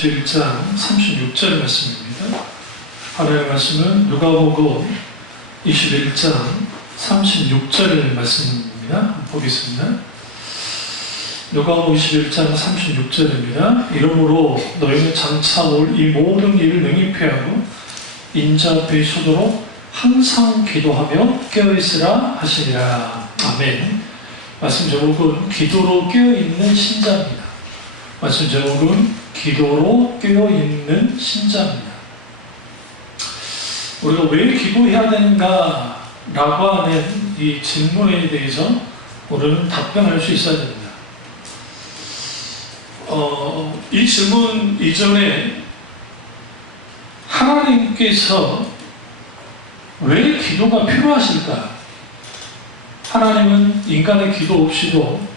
21장 36절 말씀입니다. 하나님의 말씀은 누가복음 21장 36절 말씀입니다. 한번 보겠습니다. 누가복음 21장 36절입니다. 이러므로 너희는 장차 올 이 모든 일을 능히 피하고 인자 앞에 서도록 항상 기도하며 깨어있으라 하시니라. 아멘. 말씀 제목은 기도로 깨어있는 신자입니다. 말씀 제목은 기도로 깨어있는 신자입니다. 우리가 왜 기도해야 되는가 라고 하는 이 질문에 대해서 우리는 답변할 수 있어야 됩니다. 이 질문 이전에 하나님께서 왜 기도가 필요하실까? 하나님은 인간의 기도 없이도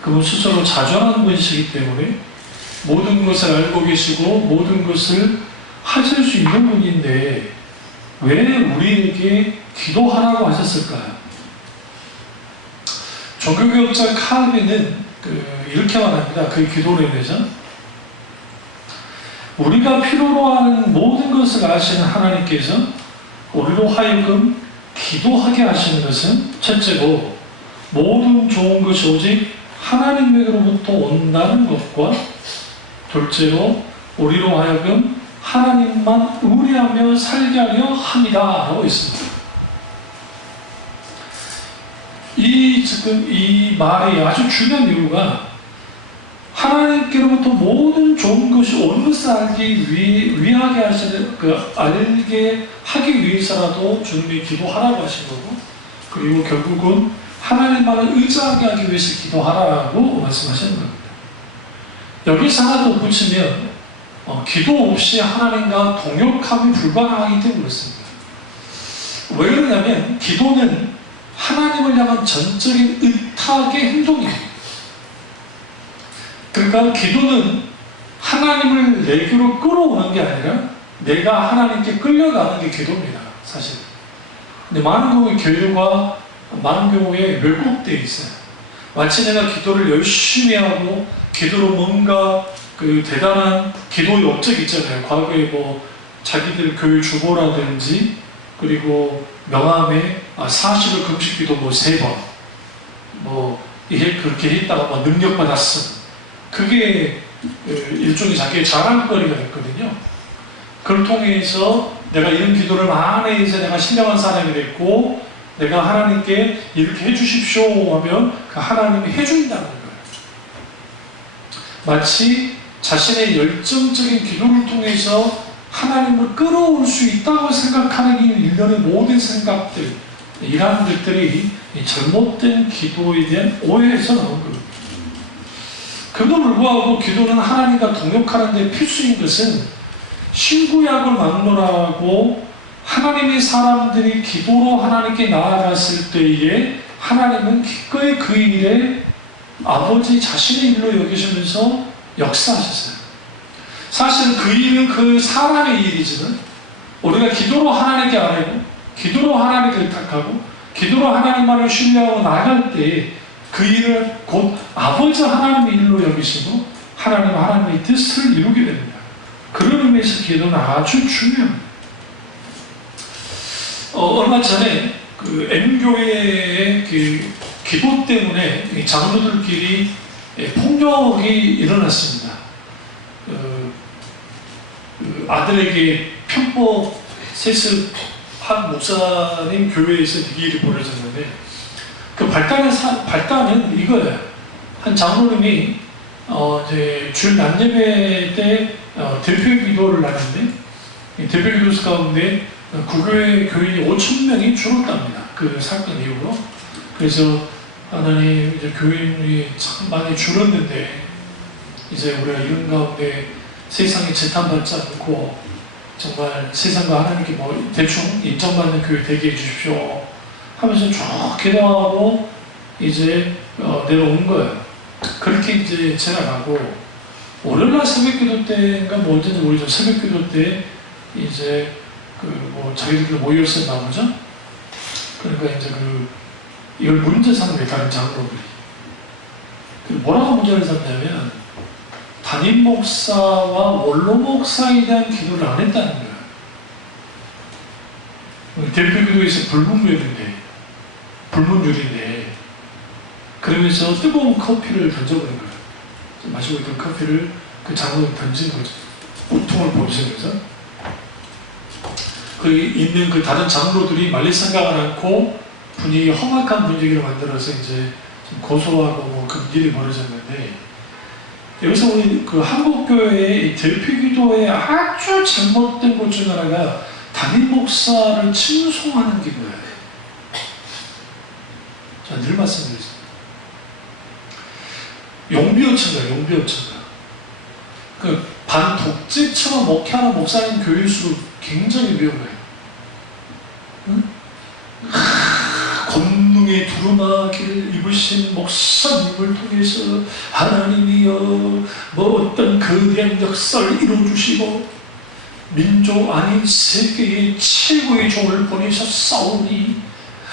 그분 스스로 자존하는 분이시기 때문에 모든 것을 알고 계시고 모든 것을 하실 수 있는 분인데 왜 우리에게 기도하라고 하셨을까요? 종교개혁자 칼빈은 이렇게 말합니다. 그 기도로 인해서 우리가 필요로 하는 모든 것을 아시는 하나님께서 우리로 하여금 기도하게 하시는 것은 첫째로 모든 좋은 것이 오직 하나님에게로부터 온다는 것과 둘째로 우리로 하여금 하나님만 의뢰하며 살게 하려 합니다 라고 있습니다. 지금 이 말이 아주 중요한 이유가 하나님께로부터 모든 좋은 것이 온 것을 알게 하기 위해서라도 주님이 기도하라고 하신 거고, 그리고 결국은 하나님만을 의지하게 하기 위해서 기도하라고 말씀하시는 겁니다. 여기서 하나 더 붙이면 기도 없이 하나님과 동역함이 불가능하기 때문에 그렇습니다. 왜 그러냐면 기도는 하나님을 향한 전적인 의탁의 행동입니다. 그러니까 기도는 하나님을 내게로 끌어오는 게 아니라 내가 하나님께 끌려가는 게 기도입니다. 사실. 근데 많은 경우에 교회가 많은 경우에 왜곡되어 있어요. 마치 내가 기도를 열심히 하고 기도로 뭔가 대단한 기도의 업적이 있잖아요. 과거에 자기들 교회 주보라든지 그리고 명함에 40일 금식 기도 3번 그렇게 했다가 능력받았음. 그게 일종의 자기의 자랑거리가 됐거든요. 그걸 통해서 내가 이런 기도를 많이 해서 내가 신령한 사람이 됐고 내가 하나님께 이렇게 해주십시오 하면 그 하나님이 해준다는 거예요. 마치 자신의 열정적인 기도를 통해서 하나님을 끌어올 수 있다고 생각하는 이 일련의 모든 생각들, 이러한 것들이 잘못된 기도에 대한 오해에서 나온 겁니다. 그도 불구하고 기도는 하나님과 동역하는 데 필수인 것은 신구약을 막론하고 하나님의 사람들이 기도로 하나님께 나아갔을 때에 하나님은 기꺼이 그 일에 아버지 자신의 일로 여기시면서 역사하셨어요. 사실 그 일은 그 사람의 일이지만 우리가 기도로 하나님께 아뢰고 기도로 하나님께 의탁하고 기도로 하나님만을 신뢰하고 나갈 때 그 일을 곧 아버지 하나님의 일로 여기시고 하나님의 뜻을 이루게 됩니다. 그런 의미에서 기도는 아주 중요합니다. 얼마 전에 M교회의 기도 때문에 장로들끼리 폭력이 일어났습니다. 아들에게 편법 세습한 목사님 교회에서 이 일이 벌어졌는데 그 발단은 이거예요. 한 장로님이 주일 낮예배 때 대표 기도를 하는데 대표 기도 가운데 구교회 교인이 5,000명이 줄었답니다. 그 사건 이후로. 그래서 하나님 이제 교인이 참 많이 줄었는데 이제 우리가 이런 가운데 세상에 재탄받지 않고 정말 세상과 하나님께 대충 인정받는 교회 되게 해주십시오 하면서 쭉 기도하고 이제 내려온 거예요. 그렇게 이제 지나가고 월요일날 새벽기도 때인가 언제인지 모르죠. 새벽기도 때 이제 자기들끼리 모여서 나오죠. 그러니까 이제 이걸 문제 삼는 다른 장로들이 뭐라고 문제를 삼냐면 담임 목사와 원로 목사에 대한 기도를 안 했다는 거예요. 대표기도에서 불문율인데 그러면서 뜨거운 커피를 던져버린 거예요. 마시고 있던 커피를 그 장로에 던진 거죠. 고통을 보시면서 그 있는 그 다른 장로들이 말릴 생각을 않고 분위기 험악한 분위기를 만들어서 이제 좀 고소하고 뭐 그런 일이 벌어졌는데, 여기서 우리 그 한국교회의 대표기도에 아주 잘못된 것 중 하나가 담임 목사를 칭송하는 기도예요. 자, 늘 말씀드리죠. 용비어천가. 그 반독재처럼 목회하는 목사님 교일수록 굉장히 위험해요. 응? 권능의 두루마기를 입으신 목사님을 통해서 하나님이여 뭐 어떤 거대한 역사를 이루어주시고 민족 아닌 세계의 최고의 종을 보내셨사오니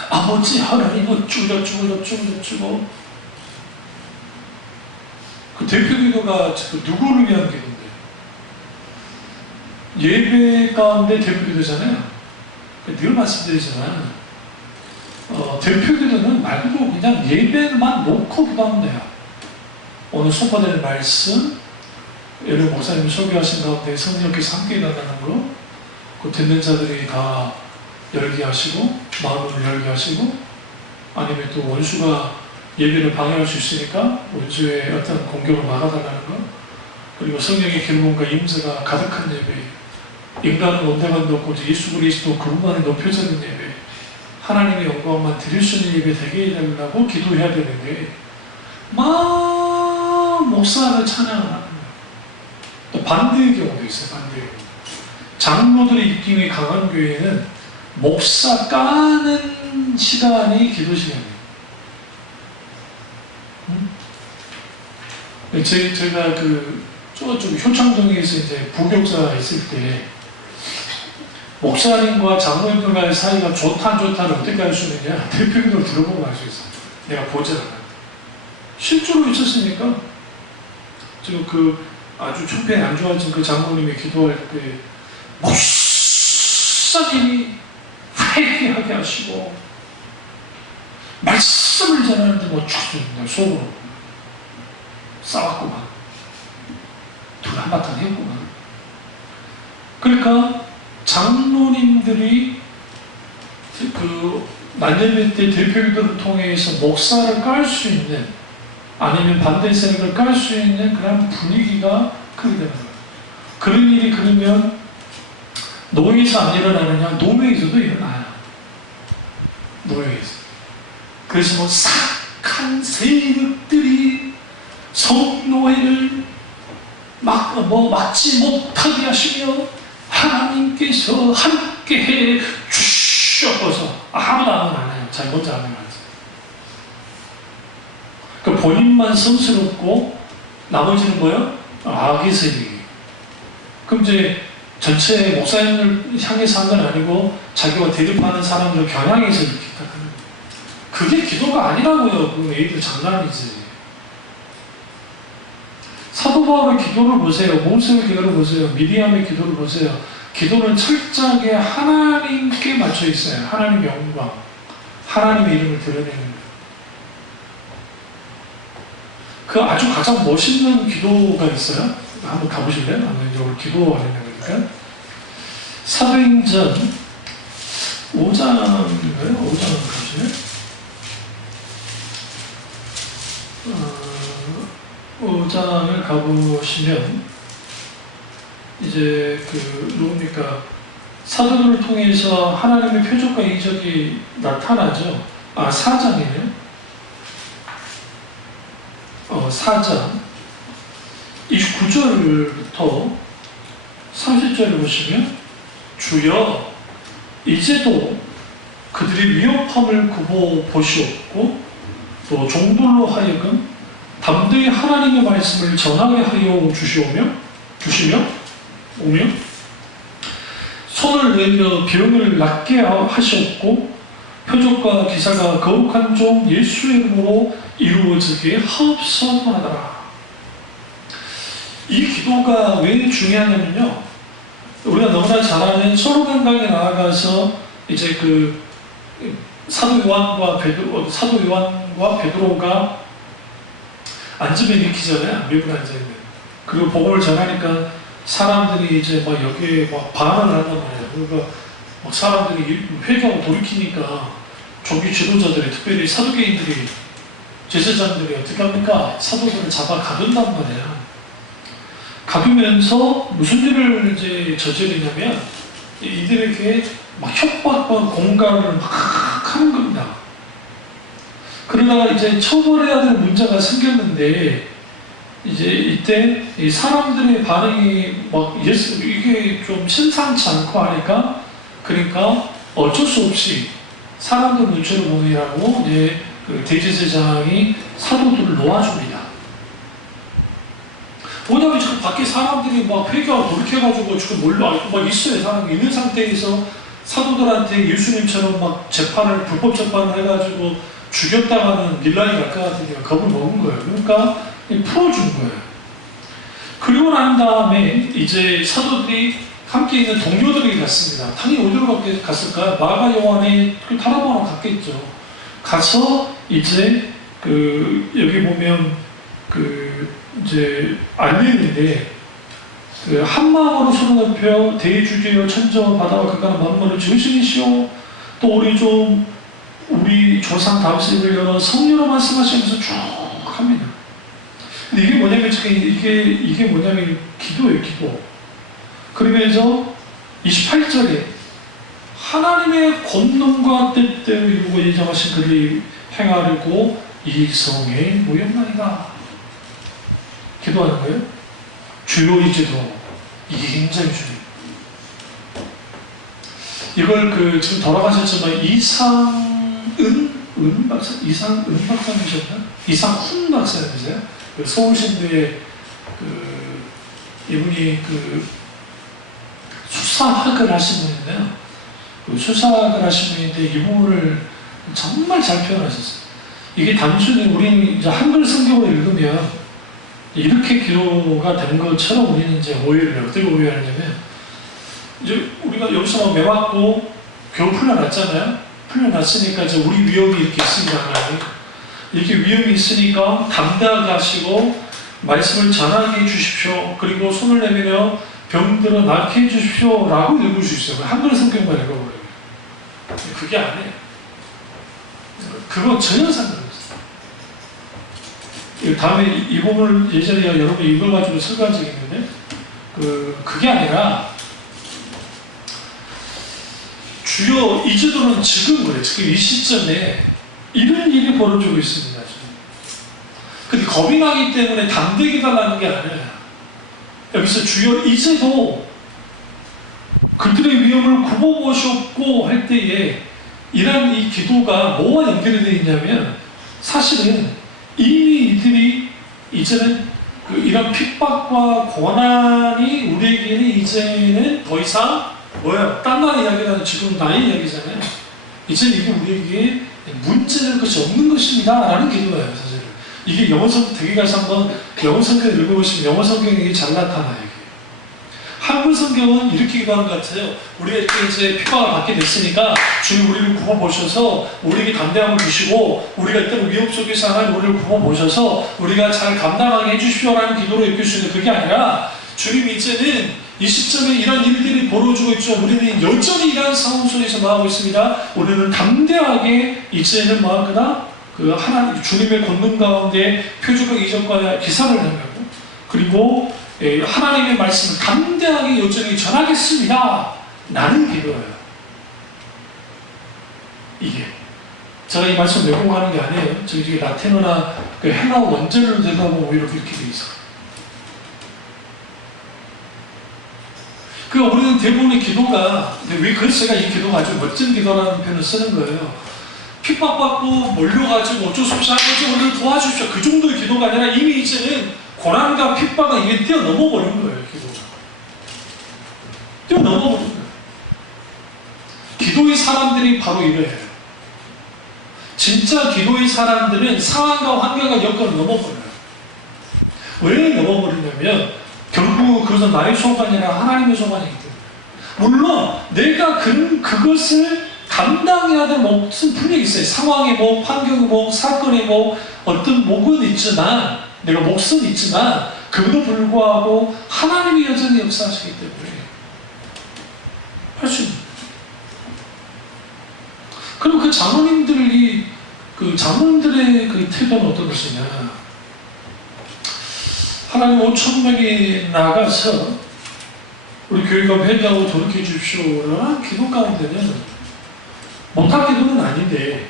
아버지 하나님 어쩌고 그 대표기도가 누구를 위한 기도인데, 예배 가운데 대표기도잖아요. 늘 말씀드리지만 대표기도는 말 그대로 그냥 예배만 놓고 기도하면. 오늘 선포되는 말씀, 여러 목사님 소개하신 가운데 성령께서 함께 나가는 거, 그 듣는 자들이 다 열게 하시고 마음을 열게 하시고, 아니면 또 원수가 예배를 방해할 수 있으니까 원수의 어떤 공격을 막아달라는 것, 그리고 성령의 기름과 임재가 가득한 예배, 인간은 온데간도 없고 예수 그리스도 그분만이 높여지는 예배, 하나님의 영광만 드릴 수 있는 예배 되게 해달라고 기도해야 되는데 막 목사를 찬양을 하는 거예요. 또 반대의 경우도 있어요. 반대의 경우. 장로들의 입김이 강한 교회는 목사 까는 시간이 기도 시간이에요. 제가 저쪽 효창동에서 이제 부교사 있을 때 목사님과 장로님과의 사이가 좋다 안 좋다를 어떻게 알 수 있느냐, 대표기도를 들어보고 알 수 있어요. 내가 보지 않아요. 실제로 있었으니까. 지금 아주 총편이 안 좋아진 그 장로님이 기도할 때 목사님이 회개하게 하시고 말씀을 전하는데 뭐 속으로 싸웠구만. 둘 한바탕 했구만. 그러니까 장로님들이 만년회 때 대표기도를 통해서 목사를 깔 수 있는, 아니면 반대 세력을 깔 수 있는 그런 분위기가 크게 되는 거예요. 그런 일이 그러면 노예에서 안 일어나느냐? 노예에서도 일어나요. 노예에서. 그래서 뭐 사악한 세력들이 성노예를 막지 못하게 하시며 하나님께서 함께해 주셔서 아무도 안 해요. 잘 먼저 안 해요. 그 본인만 성스럽고 나머지는 뭐예요? 악의 세력이. 그럼 이제 전체 목사님을 향해서 한 건 아니고 자기와 대립하는 사람들을 겨냥해서 이렇게 하는 거예요. 그게 기도가 아니라고요. 그 애들 장난이지. 사도 바울의 기도를 보세요. 모세의 기도를 보세요. 미리암의 기도를 보세요. 기도는 철저하게 하나님께 맞춰 있어요. 하나님의 영광, 하나님의 이름을 드러내는 거예요. 그 아주 가장 멋있는 기도가 있어요. 한번 가보실래요? 한번 이제 오늘 기도하는 거니까. 사도행전 5장인가요? 5장 가보실래요? 5장을 가보시면 이제 누굽니까? 사도들을 통해서 하나님의 표적과 이적이 나타나죠. 4장이네요. 4장 29절부터 30절을 보시면, 주여 이제도 그들이 위협함을 굽어 보시옵고 또 종들로 하여금 담대히 하나님의 말씀을 전하게 하여 주시며 오며 손을 내밀어 병을 낫게 하셨고 표적과 기사가 거룩한 종 예수의 이름으로 이루어지게 하옵소서하더라. 이 기도가 왜 중요하냐면요. 우리가 너무나 잘 아는 솔로몬강에 나아가서 이제 그 사도 요한과 베드로가 앉으면 일으키잖아요. 미국에 앉아있는. 그리고 복음을 전하니까 사람들이 이제 막 여기에 막 반응을 한단 말이에요. 그러니까 막 사람들이 회개하고 돌이키니까 종교 지도자들이, 특별히 사두개인들이, 제사장들이 어떻게 합니까? 사도들을 잡아 가둔단 말이에요. 가두면서 무슨 일을 이제 저지르냐면 이들에게 막 협박과 공갈을 막 하는 겁니다. 그러다가 이제 처벌해야 될 문제가 생겼는데, 이제 이때 이 사람들의 반응이 막 이게 좀 심상치 않고 하니까, 그러니까 어쩔 수 없이 사람들 눈치를 보느라고 이제 그 대제사장이 사도들을 놓아줍니다. 뭐냐면 지금 밖에 사람들이 막 회개하고 돌이켜가지고 지금 막 있어요. 사람이 있는 상태에서 사도들한테 예수님처럼 막 재판을, 불법 재판을 해가지고 죽였다가는 밀란이 갈 것 같으니까 겁을 먹은 거예요. 그러니까 풀어준 거예요. 그리고 난 다음에 이제 사도들이 함께 있는 동료들이 갔습니다. 당연히 어디로 갔을까요? 마가 요한의 그 다락방으로 갔겠죠. 가서 이제 그 여기 보면 그 이제 알리는데, 그 한마음으로 손을 높여 대주제여 천지와 바다와 그가는 만물을 지으시니시오, 또 우리 조상 다윗을 열어 성령으로 말씀하시면서 쭉 합니다. 근데 이게 뭐냐면 이게 뭐냐면 기도예요, 기도. 그러면서 28절에 하나님의 권능과 뜻대로 이루고 예정하신 그를 행하려고 이 성에 모였나이다. 기도하는 거예요. 주요 이제도 이게 굉장히 중요해요. 이걸 지금 돌아가셨지만 이상은 박사님이셨나? 이상훈 박사님이세요. 그 서울신대에 이분이 수사학을 하신 분인데요. 수사학을 하신 분인데 이 부분을 정말 잘 표현하셨어요. 이게 단순히 우리 이제 한글 성경을 읽으면 이렇게 기도가 된 것처럼 우리는 이제 오해를, 어떻게 오해하냐면, 이제 우리가 여기서 막 매맞고 겨우 풀려났잖아요. 풀려났으니까 이제 우리 위험이 이렇게 있습니다. 이렇게 위험이 있으니까 담대하게 하시고 말씀을 전하게 해주십시오. 그리고 손을 내밀어 병들어 낫게 해주십시오. 라고 읽을 수 있어요. 한글 성경만 읽어버려요. 그게 아니에요. 그건 전혀 상관없어요. 다음에 이 부분을 예전에 여러분 읽어가지고 설교한 적이 있는데, 그게 아니라, 주요 이제도는 지금 그래요. 지금 이 시점에 이런 일이 벌어지고 있습니다. 근데 겁이 나기 때문에 담대게 달라는 게 아니에요. 여기서 주여 이제도 그들의 위험을 굽어보셨고 할 때에 이런 이 기도가 뭐와 연결이 되어 있냐면, 사실은 이미 이들이 이제는 이런 핍박과 고난이 우리에게는 이제는 더 이상 딴 나라 이야기라는 지금 나의 이야기잖아요. 이제는 이게 우리에게 문제될 것이 없는 것입니다. 라는 기도예요, 사실. 이게 되게 가서 한번 영어 성경을 읽어보시면 영어 성경에 이게 잘 나타나요. 한글 성경은 이렇게 기도하는 것 같아요. 우리가 이렇게 이제 핍박을 받게 됐으니까 주님 우리를 굽어보셔서 우리에게 담대함을 주시고, 우리가 때로 위협 속에서 하나님 우리를 굽어보셔서 우리가 잘 감당하게 해주십시오라는 기도로 읽을 수 있는, 그게 아니라 주님 이제는 이 시점에 이런 일들이 벌어지고 있죠. 우리는 여전히 이러한 상황 속에서 뭐하고 있습니다. 우리는 담대하게 이제는 뭐하거나 하나님 주님의 권능 가운데 표적과 이적과 기사를 행하고, 그리고 하나님의 말씀을 담대하게 여전히 전하겠습니다. 라는 기도예요. 이게 제가 이 말씀 외국하는 게 아니에요. 저기 라틴어나 헬라어 원제를 대답하고 오히려 그렇게 돼 있어요. 우리는 대부분의 기도가, 왜 그래서 제가 이 기도가 아주 멋진 기도라는 표현을 쓰는 거예요. 핍박받고 몰려가지고 어쩔 수 없이 하나님 우리를 도와주십시오. 그 정도의 기도가 아니라 이미 이제는 고난과 핍박은 이게 뛰어넘어 버린 거예요. 기도가 뛰어넘어 버린 거예요. 기도의 사람들이 바로 이래요. 진짜 기도의 사람들은 상황과 환경과 여건을 넘어버려요. 왜 넘어버리냐면 그것은 나의 소관이 아니라 하나님의 소관이기 때문에. 물론 내가 그것을 감당해야 될 몫은 분명히 있어요. 상황의 몫, 환경의 몫, 사건의 몫, 어떤 몫은 있지만, 내가 몫은 있지만 그에도 불구하고 하나님이 여전히 역사하시기 때문에 할 수 있는. 그럼 그 장로님들의 그 태도는 어떤 것이냐? 하나님 5,000명이 나가서 우리 교회가 회개하고 돌이켜 주십시오라는 기도 가운데는 못할 기도는 아닌데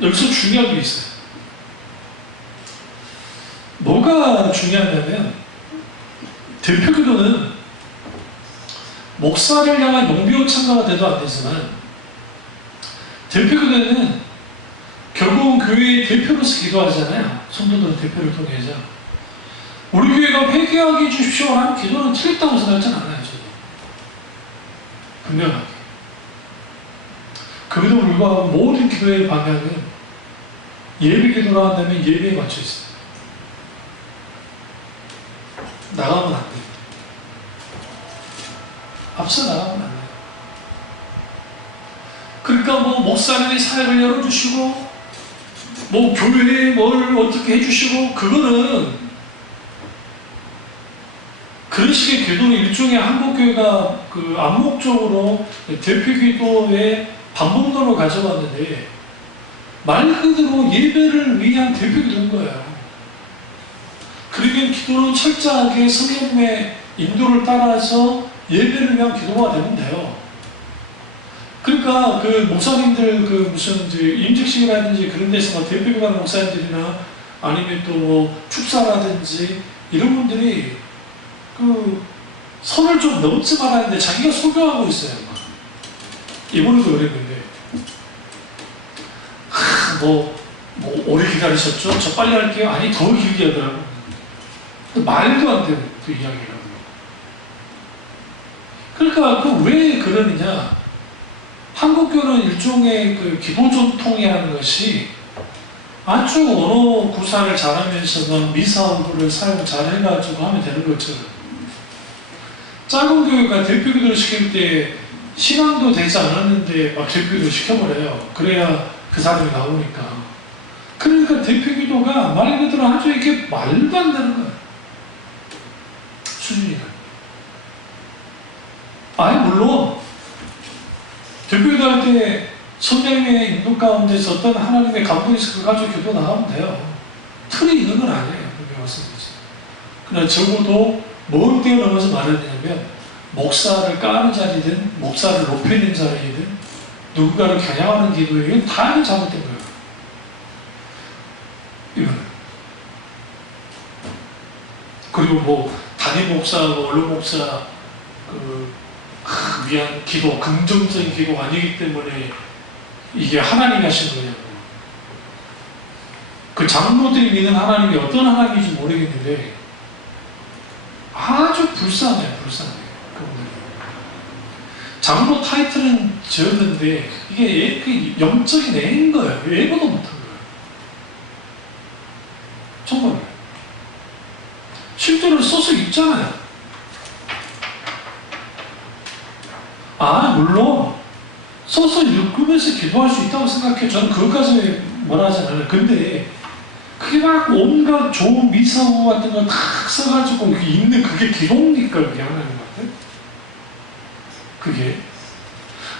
여기서 중요한 게 있어요. 뭐가 중요하냐면 대표 기도는 목사를 향한 용비어 참가가 돼도 안 되지만 대표 기도는 결국은 교회의 대표로서 기도하잖아요. 성도들은 대표를 통해서. 우리 교회가 회개하게 해주십시오라는 기도는 틀렸다고 생각하지는 않아요. 저도. 분명하게. 그에도 불구하고 모든 기도의 방향은 예배 기도라 한다면 예배에 맞춰 있어요. 나가면 안 돼요. 앞서 나가면 안 돼요. 그러니까 뭐 목사님이 사역을 열어주시고 뭐 교회에 뭘 어떻게 해주시고 그거는 그런 식의 기도는 일종의 한국교회가 그 암묵적으로 대표 기도의 반복도로 가져왔는데 말 그대로 예배를 위한 대표 기도인 거예요. 그러기엔 기도는 철저하게 성령의 인도를 따라서 예배를 위한 기도가 되면 돼요. 그러니까 그 목사님들 그 무슨 임직식이라든지 그런 데서 대표가 하는 목사님들이나 아니면 또 뭐 축사라든지 이런 분들이 그 선을 좀 넘지 말았는데 자기가 소교하고 있어요. 이번에도 그랬는데 뭐 오래 기다리셨죠? 저 빨리 할게요. 아니 더 길게 하더라고. 말도 안 되는 그 이야기라고. 그러니까 그 왜 그러느냐? 한국교는 일종의 그 기도 전통이라는 것이 아주 언어 구사를 잘하면서 미사어구를 사용 잘해가지고 하면 되는 것처럼 작은 교회가 대표 기도를 시킬 때 신앙도 되지 않았는데 막 대표 기도를 시켜버려요. 그래야 그 사람이 나오니까. 그러니까 대표 기도가 말 그대로 아주 이렇게 말도 안 되는 거예요. 수준이가. 아니 물론 대표 기도할 때 성령의 인도 가운데서 어떤 하나님의 감동이 있어 그거 가지고 기도 나가면 돼요. 틀이 있는 건 아니에요. 그렇게 말씀드리죠. 그러나 적어도 뭘 뛰어넘어서 말하냐면 목사를 까는 자리든 목사를 높이는 자리든 누군가를 겨냥하는 기도에 다 잘못된 거예요. 이거는. 그리고 뭐 담임 목사하고 원로 목사 위한 기도, 긍정적인 기도가 아니기 때문에 이게 하나님이 하신 거냐고. 그 장로들이 믿는 하나님이 어떤 하나님인지 모르겠는데 아주 불쌍해요. 그분들이. 장로 타이틀은 지었는데 이게 그 영적인 애인 거예요. 예고도 못한 거예요. 정말. 실제로 써서 읽잖아요. 물론 써서 읽으면서 기도할 수 있다고 생각해요. 저는 그것까지 뭐라 하지 않아요. 근데 그게 막 온갖 좋은 미사오 같은 거 다 써가지고 읽는 그게 기도입니까? 그게 하나님한테? 그게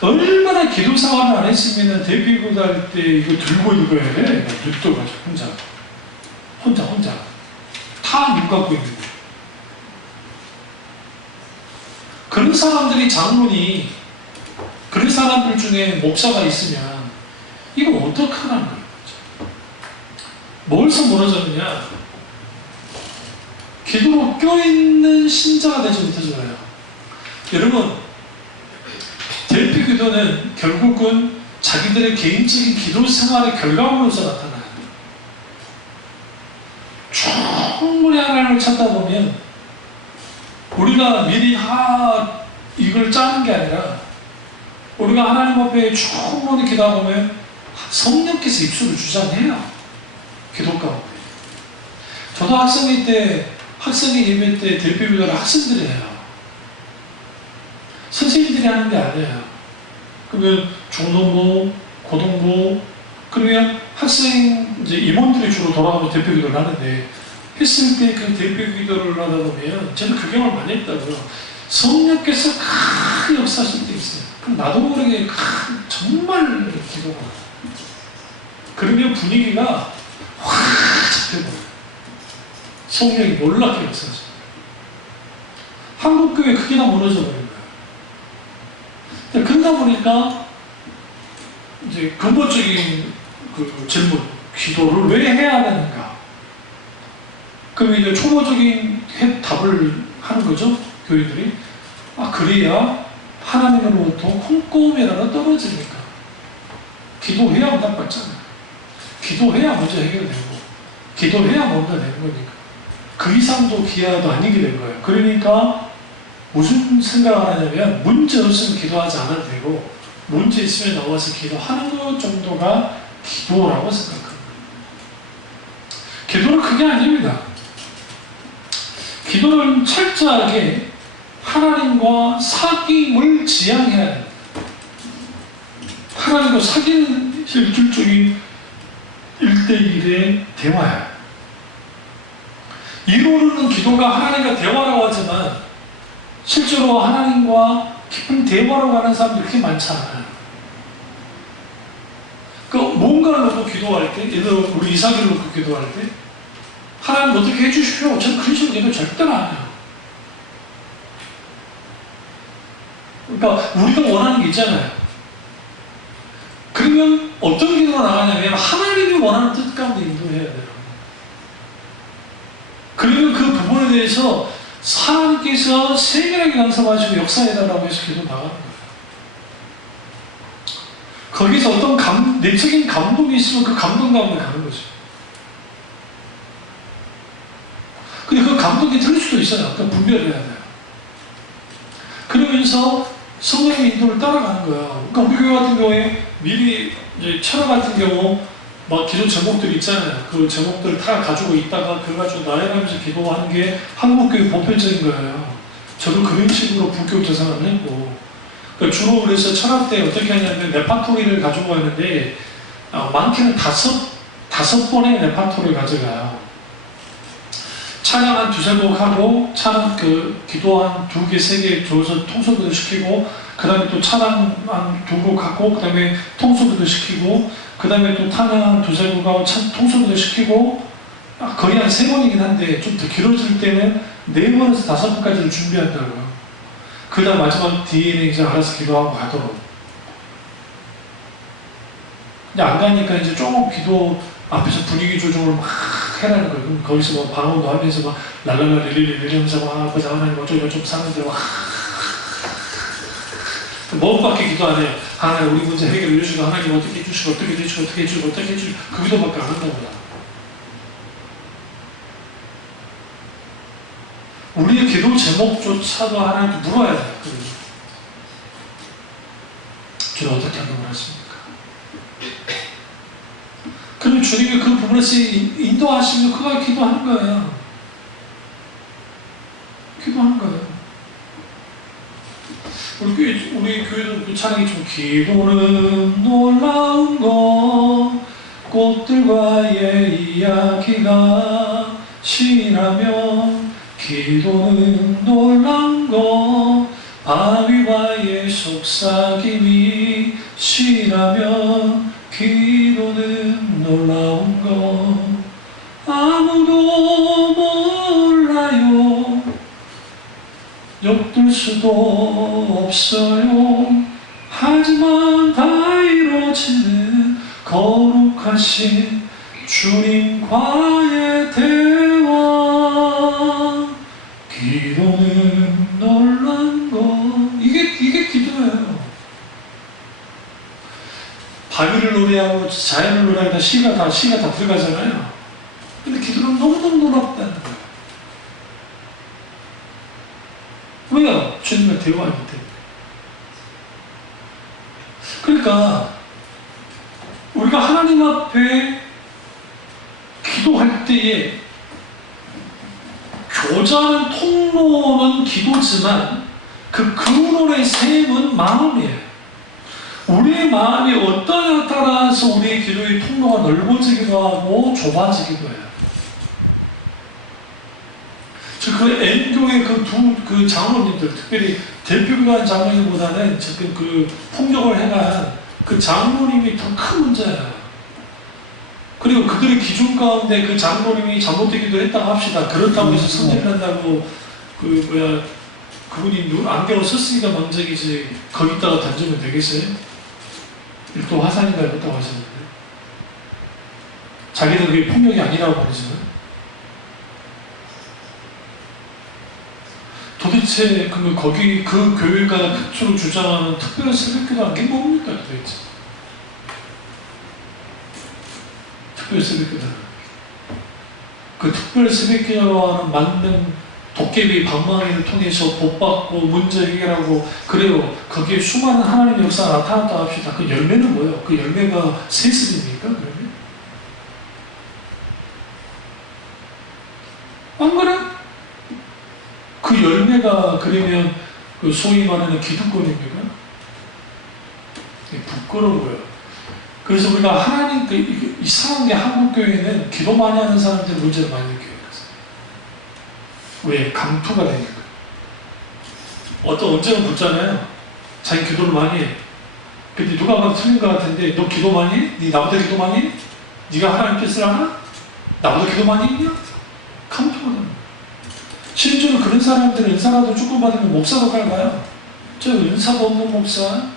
얼마나 기도 생활을 안 했으면 데뷔기도 할 때 이거 들고 읽어야 돼. 눕둬가지고 혼자 다 눈 감고 있는데 그런 사람들이 장로니 그런 사람들 중에 목사가 있으면 이거 어떡하라는 거예요. 뭘서 무너졌느냐? 기도로 껴있는 신자가 되지 못해서요. 여러분, 대표 기도는 결국은 자기들의 개인적인 기도 생활의 결과물로서 나타나요. 충분히 하나님을 찾다 보면 우리가 미리 이걸 짜는 게 아니라 우리가 하나님 앞에 충분히 기도하다 보면 성령께서 입술을 주장해요. 기도 가운데. 저도 학생일 때 학생의 예배 때 대표 기도를 학생들이 해요. 선생님들이 하는 게 아니에요. 그러면 중등부, 고등부, 그러면 학생 이제 임원들이 주로 돌아가서 대표 기도를 하는데, 했을 때 그 대표 기도를 하다 보면 저는 그 경험을 많이 했다고요. 성령께서 큰 역사하실 때 있어요. 그럼 나도 모르게 정말 기도가 그러면 분위기가 확 잡혀버려요. 성령이 놀랍게 역사하셔요. 한국교회 크게 다 무너져 버린 거예요. 그러다 보니까 이제 근본적인 그 질문, 기도를 왜 해야 되는가? 그러면 이제 초보적인 답을 하는 거죠, 교인들이. 그래야 하나님으로부터 콩고매라도 떨어지니까. 기도해야 응답받잖아요. 기도해야 먼저 해결되고, 기도해야 뭔가 되는 거니까. 그 이상도 기하도 아니게 된 거예요. 그러니까 무슨 생각을 하냐면, 문제 없으면 기도하지 않아도 되고, 문제 있으면 나와서 기도하는 것 정도가 기도라고 생각합니다. 기도는 그게 아닙니다. 기도는 철저하게 하나님과 사귐을 지향해야 됩니다. 하나님과 사귀는 실질적인 1대1의 대화예요. 이루는 기도가 하나님과 대화라고 하지만 실제로 하나님과 깊은 대화라고 하는 사람들이 그렇게 많지 않아요. 뭔가를 놓고 기도할 때, 예를 들어 우리 이삭을 놓고 기도할 때 하나님 어떻게 해주십시오. 저는 그런 식으로 기도 절대로 안 해요. 그러니까 우리가 원하는 게 있잖아요. 그러면 어떤 기도가 나가냐면 하나님이 원하는 뜻 가운데 인도해야 돼요. 그러면 그 부분에 대해서 하나님께서 세밀하게 간섭하시고 역사해달라고 해서 기도 나가는 거예요. 거기서 어떤 내적인 감동이 있으면 그 감동 가운데 가는 거죠. 근데 그 감동이 틀릴 수도 있어요. 그러니까 분별해야 돼요. 그러면서 성령의 인도를 따라가는 거예요. 그러니까 우리 교회 같은 경우에 미리 이제 철학 같은 경우 막 기도 제목들이 있잖아요. 그 제목들을 다 가지고 있다가 그걸 가지고 나열하면서 기도하는 게 한국교회 보편적인 거예요. 저도 그런 식으로 불교 대상을 했고, 그러니까 주로 그래서 철학 때 어떻게 하냐면 레파토리를 가지고 가는데 많게는 다섯 번의 레파토리를 가져가요. 찬양 한 두세 곡 하고, 찬양 기도 한 2개, 3개 줘서 통속기도 시키고, 그 다음에 또 찬양 한 2곡 하고, 그 다음에 통속기도 시키고, 그 다음에 또 찬양 한 두세 곡 하고, 통속기도 시키고, 거의 한 3번이긴 한데, 좀 더 길어질 때는 4번에서 5번까지를 준비한다고요. 그 다음 마지막 뒤에는 이제 알아서 기도하고 가도록. 근데 안 가니까 이제 조금 기도 앞에서 분위기 조정을 막 해라는 거예요. 그럼 거기서 뭐 방언도 하면서 막 랄랄라 릴릴릴리 하면서 막 아버지 하나님 어쩌고 좀 사는데 막 뭐밖에 기도 안 해요. 하나님 우리 문제 해결해 주시고, 하나님 어떻게 해주시고, 어떻게 해주시고, 어떻게 해주시고, 어떻게 해주시고, 그 기도밖에 안 한다고요. 우리의 기도 제목조차도 하나님께 물어야 돼요. 주님 어떻게 한다고 하십니까? 그럼 주님이 그 부분에서 인도하시면 그가 기도하는 거예요. 기도하는 거예요. 우리 교회도 그 찬양이 좀 기도는 놀라운 것, 꽃들과의 이야기가 시라면, 기도는 놀라운 것, 바위와의 속삭임이 시라면, 기도는 놀라운 것, 아무도 몰라요. 엿들 수도 없어요. 하지만 다 이루어지는 거룩하신 주님과의 대화, 기도는 놀란 것. 이게 기도예요. 바위를 노래하고 자연을 노래하다 시가 다 들어가잖아요. 근데 기도는 너무너무 놀랍다는 거예요. 왜요? 주님과 대화하기 때문에. 그러니까 우리가 하나님 앞에 기도할 때에 되고자 하는 통로는 기도지만 그 근원의 셈은 마음이에요. 우리의 마음이 어떠냐에 따라서 우리의 기도의 통로가 넓어지기도 하고 좁아지기도 해요. 그 N교의 그 장로님들, 특별히 대표교단 장로님보다는 지금 그 폭력을 행한 그 장로님이 더 큰 문제예요. 그리고 그들의 기준 가운데 그 장로님이 잘못되기도 했다고 합시다. 그렇다고 해서 선택한다고 그분이 안경을 썼으니까 망정이지 거기다가 던지면 되겠어요? 일도 화산인가 이렇다고 하셨는데 자기들 그게 폭력이 아니라고 말이지만 도대체 거기 그 교회가 그쪽으로 주장하는 특별한 새벽기도라는 게 뭡니까 도대체? 특별 새벽기도는 그 특별 새벽기도와는 맞는 도깨비 방망이를 통해서 복받고 문제 해결하고 그래요. 거기에 수많은 하나님의 역사가 나타났다 합시다. 그 열매는 뭐예요? 그 열매가 세습입니까? 그러면? 안 그래? 그 열매가 그러면 그 소위 말하는 기득권입니까? 부끄러워요. 그래서 우리가 하나님 이상한 게 한국교회는 기도 많이 하는 사람들이 문제를 많이 느껴요. 왜? 강투가 되니까. 언제는 묻잖아요. 자기 기도를 많이 해. 근데 누가 봐도 틀린 것 같은데 너 기도 많이 해? 네 나보다 기도 많이 해? 네가 하나님 뜻을 알아? 나보다 기도 많이 했냐? 강투가 되는 거야. 실제로 그런 사람들은 은사라도 조금 받으면 목사로 갈까요? 저 은사도 없는 목사?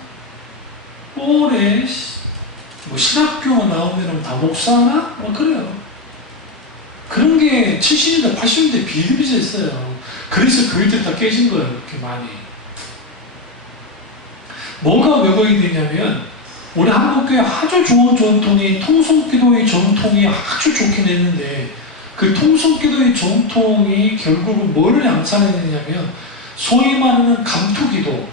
오래 신학교 나오면 다 목사나? 그래요. 그런 게 70년대, 80년대 비일비재했어요. 그래서 교회들이 다 깨진 거예요. 그렇게 많이. 뭐가 왜곡이 되냐면 우리 한국교회 아주 좋은 전통이 통성기도의 전통이 아주 좋긴 했는데 그 통성기도의 전통이 결국은 뭐를 양산해내냐면 소위 말하는 감투기도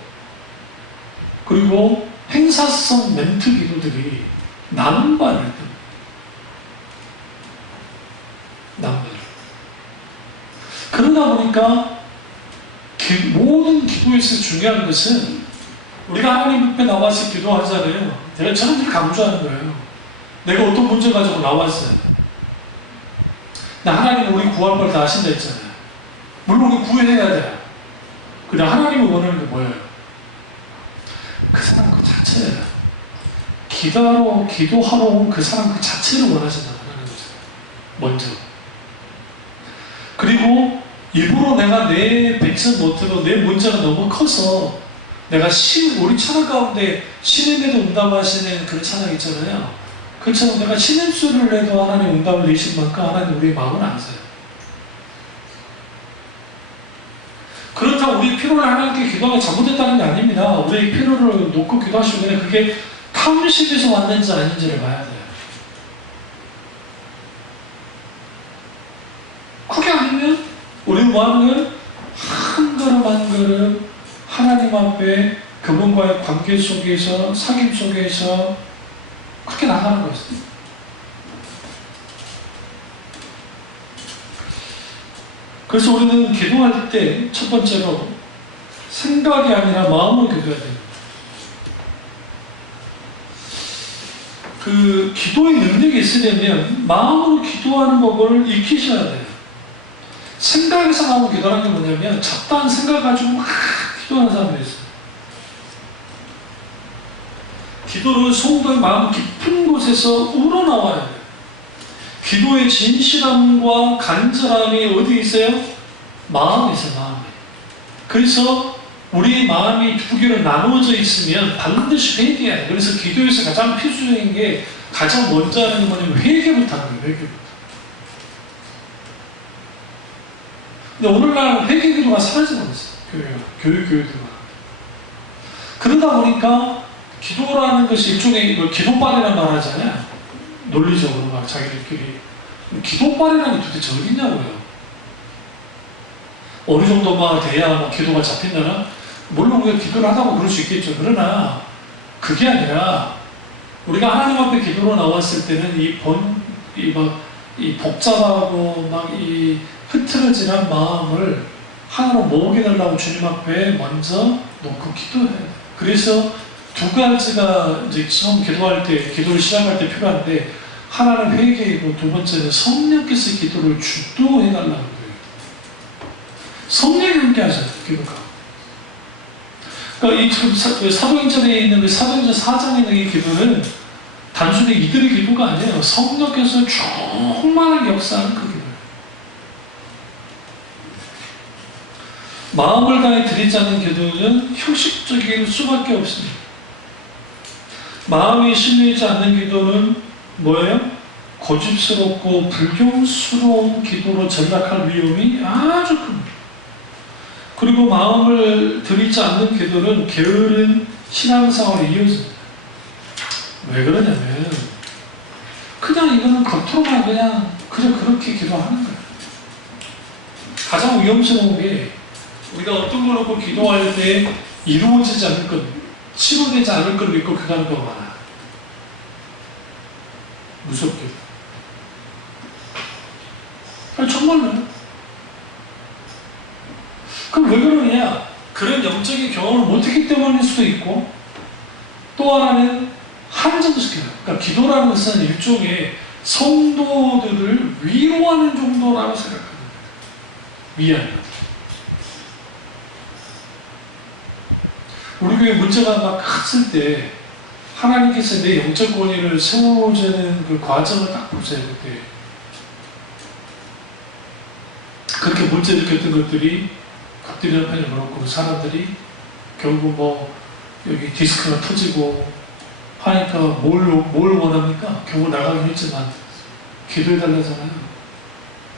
그리고 행사성 멘트 기도들이 남발을 듭니다. 그러다 보니까 모든 기도에서 중요한 것은 우리가 하나님 앞에 나와서 기도하잖아요. 제가 저는 강조하는 거예요. 내가 어떤 문제 가지고 나왔어요. 하나님 우리 구할 걸 다 하신다 했잖아요. 물론 우리 구해야 돼요. 근데 하나님이 원하는 게 뭐예요? 그 사람 그 자체예요. 기도하러 온 그 사람 그 자체를 원하신다는 거죠. 먼저. 그리고 일부러 내가 내 백성 못해도 내 문제가 너무 커서 내가 우리 찬양 가운데 신임에도 응답하시는 그런 찬양 있잖아요. 그처럼 내가 신임수를 해도 하나님 응답을 내실 만큼 하나님 우리의 마음을 아세요. 그렇다고 우리 필요를 하나님께 기도하기 잘못했다는 게 아닙니다. 우리의 필요를 놓고 기도하시면 그게 탐식에서 왔는지 아닌지를 봐야 돼요. 그게 아니면 우리 마음은 한 걸음 한 걸음 하나님 앞에 그분과의 관계 속에서 사귐 속에서 그렇게 나가는 거였어요. 그래서 우리는 기도할 때 첫 번째로 생각이 아니라 마음으로 기도해야 됩니다. 그 기도의 능력이 있으려면 마음으로 기도하는 법을 익히셔야 돼요. 생각에서 나오는 기도라는 게 뭐냐면 잡다한 생각 가지고 막 기도하는 사람들이 있어요. 기도는 성도의 마음 깊은 곳에서 우러나와야 돼요. 기도의 진실함과 간절함이 어디 있어요? 마음에 있어요. 마음에. 그래서 우리 마음이 두 개로 나누어져 있으면 반드시 회개해야 돼요. 그래서 기도에서 가장 필수적인 게 가장 먼저 하는 게 뭐냐면 회개부터 하는 거예요. 회개부터. 근데 오늘날 회개 기도가 사라지고 있어요. 교회들과. 그러다 보니까 기도라는 것이 일종의 기도빨이라는 말 하잖아요. 논리적으로 막 자기들끼리. 기도빨이라는 게 도대체 어딨냐고요. 어느 정도만 돼야 기도가 잡힌다나? 물론 우리가 기도를 하다고 그럴 수 있겠죠. 그러나 그게 아니라 우리가 하나님 앞에 기도로 나왔을 때는 이 복잡하고 막 이 흐트러지는 마음을 하나로 모으게달라고 주님 앞에 먼저 놓고 기도해야 돼요. 그래서 두 가지가 이제 처음 기도할 때, 기도를 시작할 때 필요한데, 하나는 회개이고 두 번째는 성령께서 기도를 주도해달라는 거예요. 성령이 함께 하셔야 돼요, 기도가. 그러니까 이 사도행전에 있는 그 사도행전 4장에 있는 이 기도는 단순히 이들의 기도가 아니에요. 성령께서 충만하게 역사하는 그 기도예요. 마음을 다해 드리지 않는 기도는 형식적일 수밖에 없습니다. 마음이 실리지 않는 기도는 뭐예요? 고집스럽고 불경스러운 기도로 전락할 위험이 아주 큽니다. 그리고 마음을 드리지 않는 기도는 게으른 신앙생활에 이어집니다. 왜 그러냐면 그냥 이거는 겉으로만 그냥 그저 그렇게 기도하는 거예요. 가장 위험스러운 게 우리가 어떤 걸 놓고 기도할 때 이루어지지 않을 것, 치료되지 않을 걸 믿고 기도하는 경우가 많아요. 무섭게. 정말로요. 그럼 왜 그러냐? 그런 영적인 경험을 못했기 때문일 수도 있고, 또 하나는 한정도 시켜요. 그러니까 기도라는 것은 일종의 성도들을 위로하는 정도라고 생각합니다. 위안. 우리 교회 문제가 막 컸을 때 하나님께서 내 영적 권위를 세워주는 그 과정을 딱 보세요. 그때 그렇게 문제 일으켰던 것들이 갑들이 편을 물었고 사람들이 결국 뭐 여기 디스크가 터지고 하니까 뭘 원합니까? 결국 나가긴 했지만 기도해달라잖아요.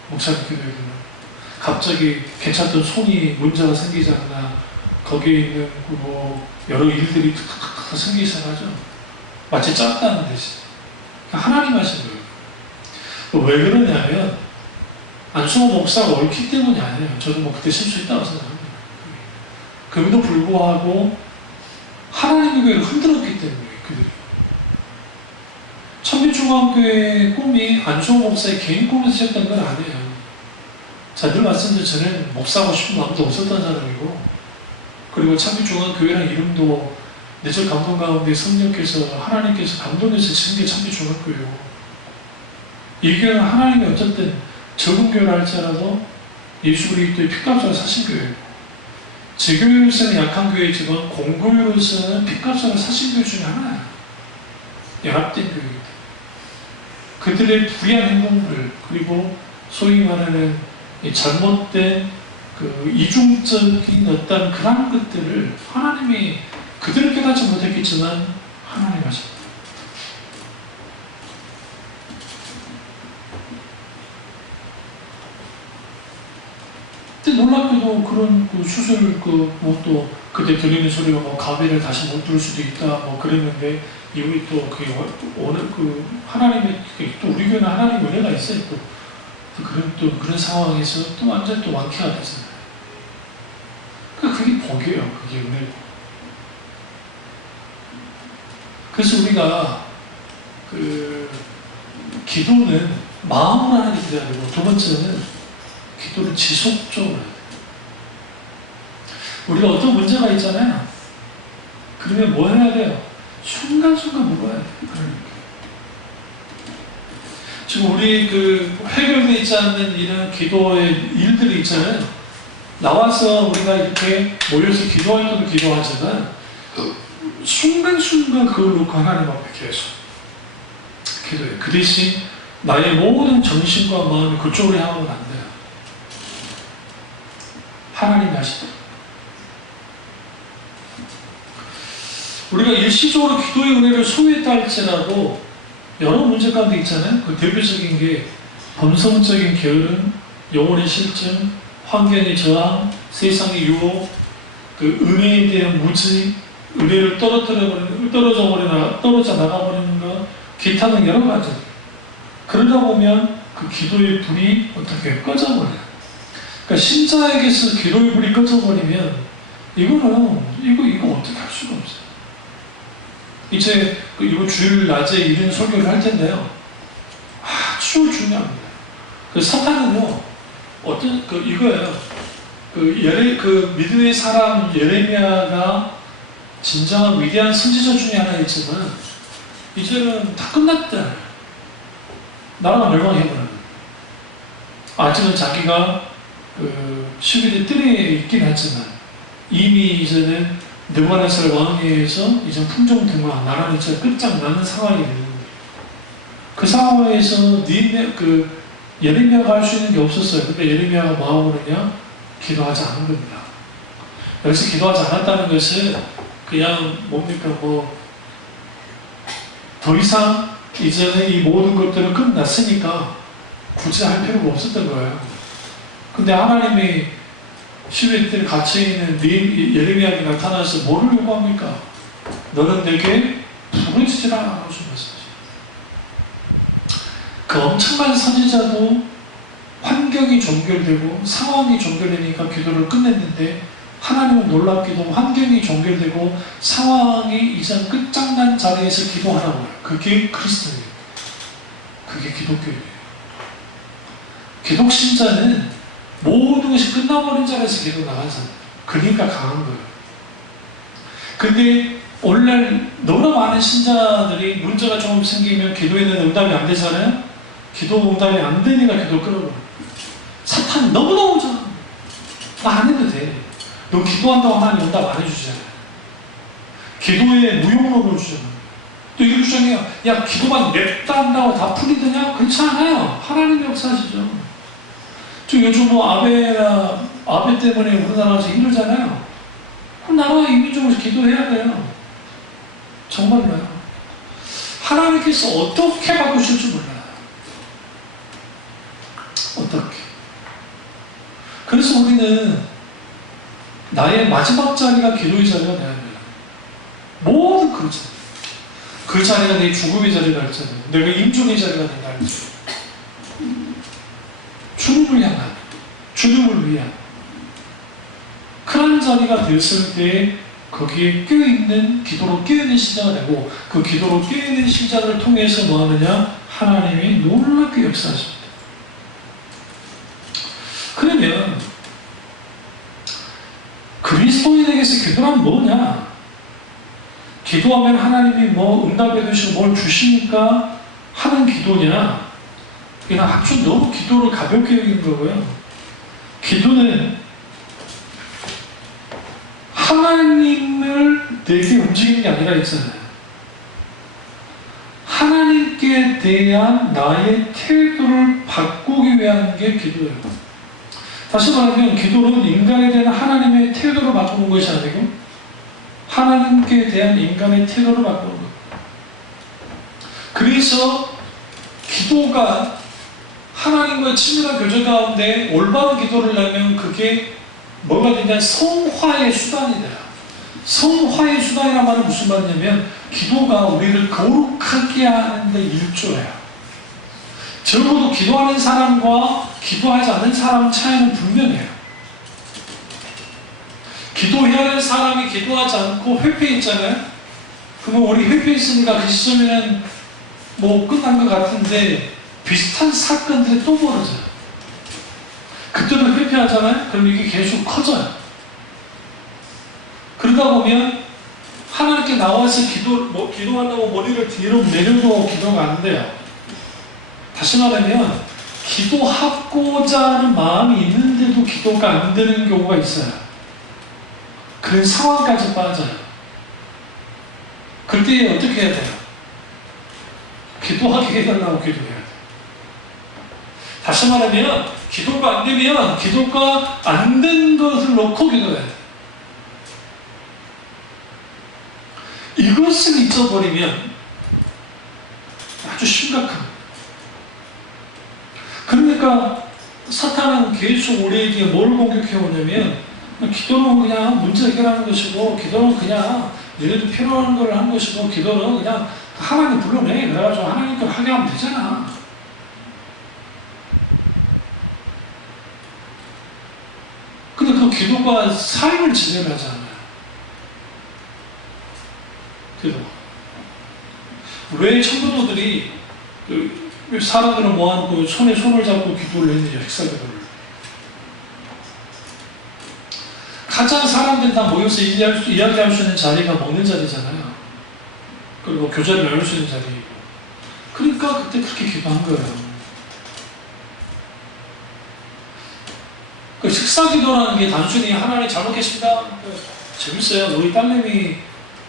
목사님 기도해달라. 갑자기 괜찮던 손이 문제가 생기지 않나, 거기에 있는 뭐 여러 일들이 탁탁탁 생기기 시작하죠. 마치 짰다는 듯이. 하나님 하신 거예요. 왜 그러냐면 안수호 목사가 옳기 때문이 아니에요. 저도 뭐 그때 실수했다고 생각합니다. 그럼에도 불구하고 하나님의 교회를 흔들었기 때문에 그들이. 천빛중앙교회의 꿈이 안수호 목사의 개인 꿈에서 시작된 건 아니에요. 자, 늘 말씀드린 저는 목사하고 싶은 마음도 없었던 사람이고, 그리고 천빛중앙교회라는 이름도 내적 감동 가운데 성령께서 하나님께서 감동해서 지은 게 천빛중앙교회고, 이 교회는 하나님이 어쨌든 적은 교회를 할지라도 예수 그리스도의 핏값으로 사신 교회고, 지교회로서는 약한 교회지만 공교회로서는 핏값으로 사신 교회 중에 하나예요. 연합된 교회이기 때문에 그들의 불의한 행동들, 그리고 소위 말하는 잘못된 그 이중적인 어떤 그런 것들을 하나님이 그들을 깨닫지 못했겠지만 하나님 하셨다. 근데 놀랍게도 그런 그 수술 뭐 또 그때 들리는 소리가 뭐 가비를 다시 못 들을 수도 있다 뭐 그랬는데, 이후에 또 그게 오늘 그 하나님의 또 우리 교회는 하나님의 은혜가 있어요. 또 그런 상황에서 또 완전 또 완쾌가 되잖아요. 그게 복이에요. 그게 은혜고. 그래서 우리가 그 기도는 마음으로 하는 게 아니고, 두 번째는 기도를 지속적으로 해요. 우리가 어떤 문제가 있잖아요. 그러면 뭐 해야 돼요? 순간순간 물어야 돼요. 지금 우리 그 해결되어 있지 않는 이런 기도의 일들이 있잖아요. 나와서 우리가 이렇게 모여서 기도할 때도 기도하지만 순간순간 그걸 놓고 하나님 앞에 계속 기도해요. 그 대신 나의 모든 정신과 마음이 그쪽으로 향하면 안 돼요. 하나님 하시다. 우리가 일시적으로 기도의 은혜를 소유했다 할지라도 여러 문제 가운데 있잖아요. 그 대표적인 게 본성적인 게으름, 영혼의 실증, 환경의 저항, 세상의 유혹, 그 은혜에 대한 무지, 은혜를 떨어져 나가버리는 것, 기타는 여러 가지. 그러다 보면 그 기도의 불이 어떻게 꺼져버려요. 그러니까 신자에게서 기도의 불이 꺼져버리면 이거 어떻게 할 수가 없어요. 이제 이번 주일 낮에 이런 설교를 할 텐데요. 아주 중요합니다. 그 사탄은요, 어떤 이거예요. 그 믿음의 사람 예레미야가 진정한 위대한 선지자 중에 하나였지만 이제는 다 끝났다. 나라가 멸망해버려요. 아직은 자기가 11의 뜰에 있긴 하지만 이미 이제는 느부갓네살 왕에 의해서 이제 풍종등화, 나라는 이제 끝장나는 상황이 되는 거예요. 그 상황에서 예레미야가 할 수 있는 게 없었어요. 근데 예레미야가 뭐 하고 그러냐? 기도하지 않은 겁니다. 여기서 기도하지 않았다는 것은 그냥 뭡니까 더 이상 이제는 이 모든 것들은 끝났으니까 굳이 할 필요가 없었던 거예요. 근데 하나님이 11의 뜰에 갇혀있는 예레미야에게 나타나서 뭐를 요구합니까? 너는 내게 부르짖으라 하고 말씀하시죠. 그 엄청난 선지자도 환경이 종결되고 상황이 종결되니까 기도를 끝냈는데 하나님은 놀랍게도 환경이 종결되고 상황이 이제 끝장난 자리에서 기도하라고 해요. 그게 그리스도예요. 그게 기독교예요. 기독신자는 모든 것이 끝나버린 자리에서 기도 나간 사람. 그러니까 강한 거예요. 근데 오늘날 너무나 많은 신자들이 문제가 조금 생기면 기도에는 응답이 안 되잖아요. 기도 응답이 안 되니까 기도 끌어버려요. 사탄 너무너무 오잖아. 나 안 해도 돼. 너 기도한다고 하나님 응답 안 해주잖아요. 기도에 무용론을 주잖아요. 또 이렇게 주장해요. 야, 기도만 냅다 한다고 다 풀리더냐? 그렇지 않아요. 하나님의 역사시죠. 저 요즘 아베 때문에 우리나라가 힘들잖아요. 그럼 나라가 이민족으로 기도해야 돼요. 정말로요. 하나님께서 어떻게 바꾸실지 몰라요. 어떻게. 그래서 우리는 나의 마지막 자리가 기도의 자리가 돼야 돼요. 모든 그렇잖아요. 그 자리가 내 죽음의 자리가 할잖아요. 내가 임종의 자리가 된다 할잖아요. 주님을 향한, 주님을 위한 그런 자리가 되었을 때 거기에 깨어있는, 기도로 깨어있는 신자가 되고 그 기도로 깨어있는 신자를 통해서 뭐 하느냐? 하나님이 놀랍게 역사하십니다. 그러면 그리스도인에게서 기도란 뭐냐? 기도하면 하나님이 뭐 응답해 주시고 뭘 주시니까 하는 기도냐? 그냥 아주 너무 기도를 가볍게 여기는 거고요. 기도는 하나님을 내게 움직이는 게 아니라 있잖아요. 하나님께 대한 나의 태도를 바꾸기 위한 게 기도예요. 다시 말하면 기도는 인간에 대한 하나님의 태도를 바꾸는 것이 아니고 하나님께 대한 인간의 태도를 바꾸는 것. 그래서 기도가 하나님과의 친밀한 교제 가운데 올바른 기도를 하면 그게 뭐가 되냐? 성화의 수단이 돼요. 성화의 수단이란 말은 무슨 말이냐면 기도가 우리를 거룩하게 하는 데 일조해요. 적어도 기도하는 사람과 기도하지 않는 사람 차이는 분명해요. 기도해야 할 사람이 기도하지 않고 회피했잖아요. 그러면 우리 회피했으니까 그 시점에는 뭐 끝난 것 같은데 비슷한 사건들이 또 벌어져요. 그때도 회피하잖아요. 그럼 이게 계속 커져요. 그러다 보면 하나님께 나와서 기도한다고 머리를 뒤로 내려도 기도가 안 돼요. 다시 말하면 기도하고자 하는 마음이 있는데도 기도가 안 되는 경우가 있어요. 그 상황까지 빠져요. 그때 어떻게 해야 돼요? 기도하게 해달라고 기도해야 돼요. 다시 말하면 기도가 안 되면 기도가 안 된 것을 놓고 기도해야 돼요. 이것을 잊어버리면 아주 심각합니다. 그러니까 사탄은 계속 우리에게 뭘 공격해 오냐면 기도는 그냥 문제 해결하는 것이고 기도는 그냥 너희들 필요한 걸 하는 것이고 기도는 그냥 하나님 불러내. 그래가지고 하나님께 하게 하면 되잖아. 근데 그 기도가 삶을 지배하지 않아요. 기도. 왜 청교도들이 사람들은 모아놓고 손에 손을 잡고 기도를 했느냐, 핵사기도를. 가장 사람들이 다 모여서 이야기할 수 있는 자리가 먹는 자리잖아요. 그리고 교제를 나눌 수 있는 자리이고. 그러니까 그때 그렇게 기도한 거예요. 그 식사 기도라는 게 단순히 하나님 잘 먹겠습니다. 재밌어요. 우리 딸내미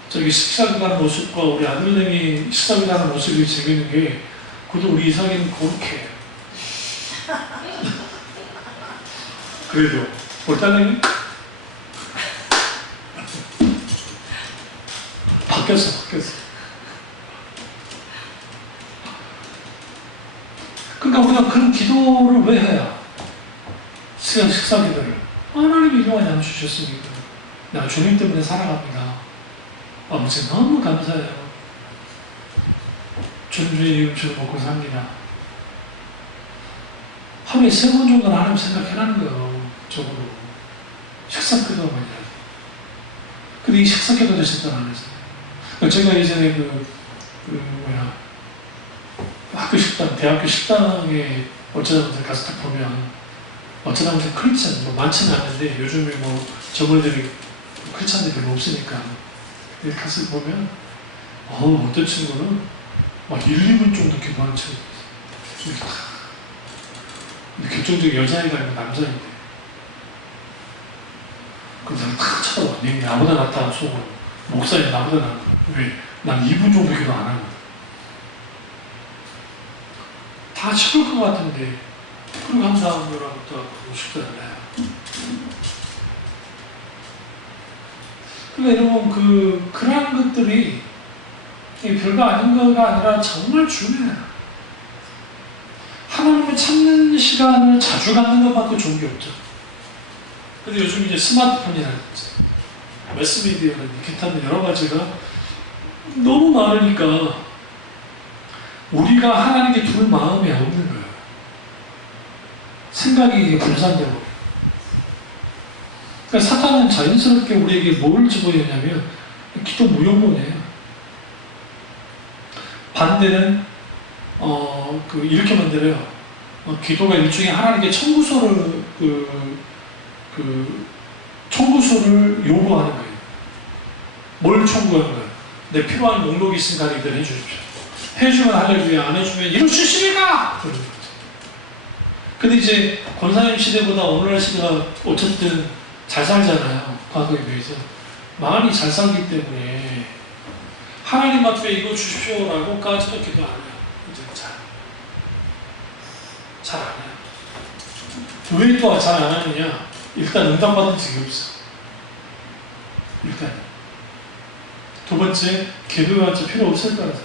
저기 식사 기도하는 모습과 우리 아들내미 식사 기도하는 모습이 재밌는 게, 그래도 우리 이삭이는 그렇게 그래도 우리 딸내미 바뀌었어. 그러니까 우리가 그런 기도를 왜 해야? 식사 기도를 하나님이 이동안 양 주셨으니까 나 주님 때문에 살아갑니다. 아버지 너무 감사해요. 주님의 이름으로 먹고 삽니다. 하루에 3번 정도는 하나님 생각해라는 거예요. 적어도 식사 기도가 많이 해요. 근데 이 식사 기도도 진짜 안 했어요. 제가 예전에 학교 식당, 대학교 식당에 어쩌다 보니 가서 딱 보면, 어쩌다 보니 크리스찬 뭐 많지는 않은데 요즘에 뭐 저번들이 크리스찬들이 별로 없으니까 이렇게 가서 보면 어떤 친구는 막 1, 2분 정도 기도하는 친구가 있어요. 근데 결정적인 여자애가 아니고 남자인데, 그럼 내가 탁 쳐다봐. 니 나보다 낫다 속으로. 목사님 나보다 낫다. 왜? 난 2분 정도 기도 안 하거든. 다 쳐볼 것 같은데, 그리고 감사합니다라고 또 하고 싶지 않아요. 그러니까 여러분, 그러한 것들이 별거 아닌 거가 아니라 정말 중요해요. 하나님을 찾는 시간을 자주 갖는 것만큼 좋은 게 없죠. 근데 요즘 이제 스마트폰이라든지 매스미디어라든지 기타 여러 가지가 너무 많으니까 우리가 하나님께 둘 마음이 없는 거예요. 생각이 분산되고. 그러니까 사탄은 자연스럽게 우리에게 뭘 집어넣냐면 기도 무용론이에요. 반대는 이렇게 만들어요. 기도가 일종의 하나님께 청구서를 청구서를 요구하는 거예요. 뭘 청구하는 거예요? 내 필요한 목록이 있으니까 이들 해주십시오. 해주면 할렐루야, 안 해주면 이럴 수 있습니까? 그러는 거죠. 근데 이제 권사님 시대보다 오늘날 시대가 어쨌든 잘 살잖아요. 과거에 비해서. 많이 잘 살기 때문에 하나님 앞에 이거 주십시오라고까지도 기도 안 해요. 이제 잘 안 해요. 왜 또 잘 안 하느냐? 일단 응답받은 적이 없어. 일단. 두 번째, 기도가 진짜 필요 없을 거라서.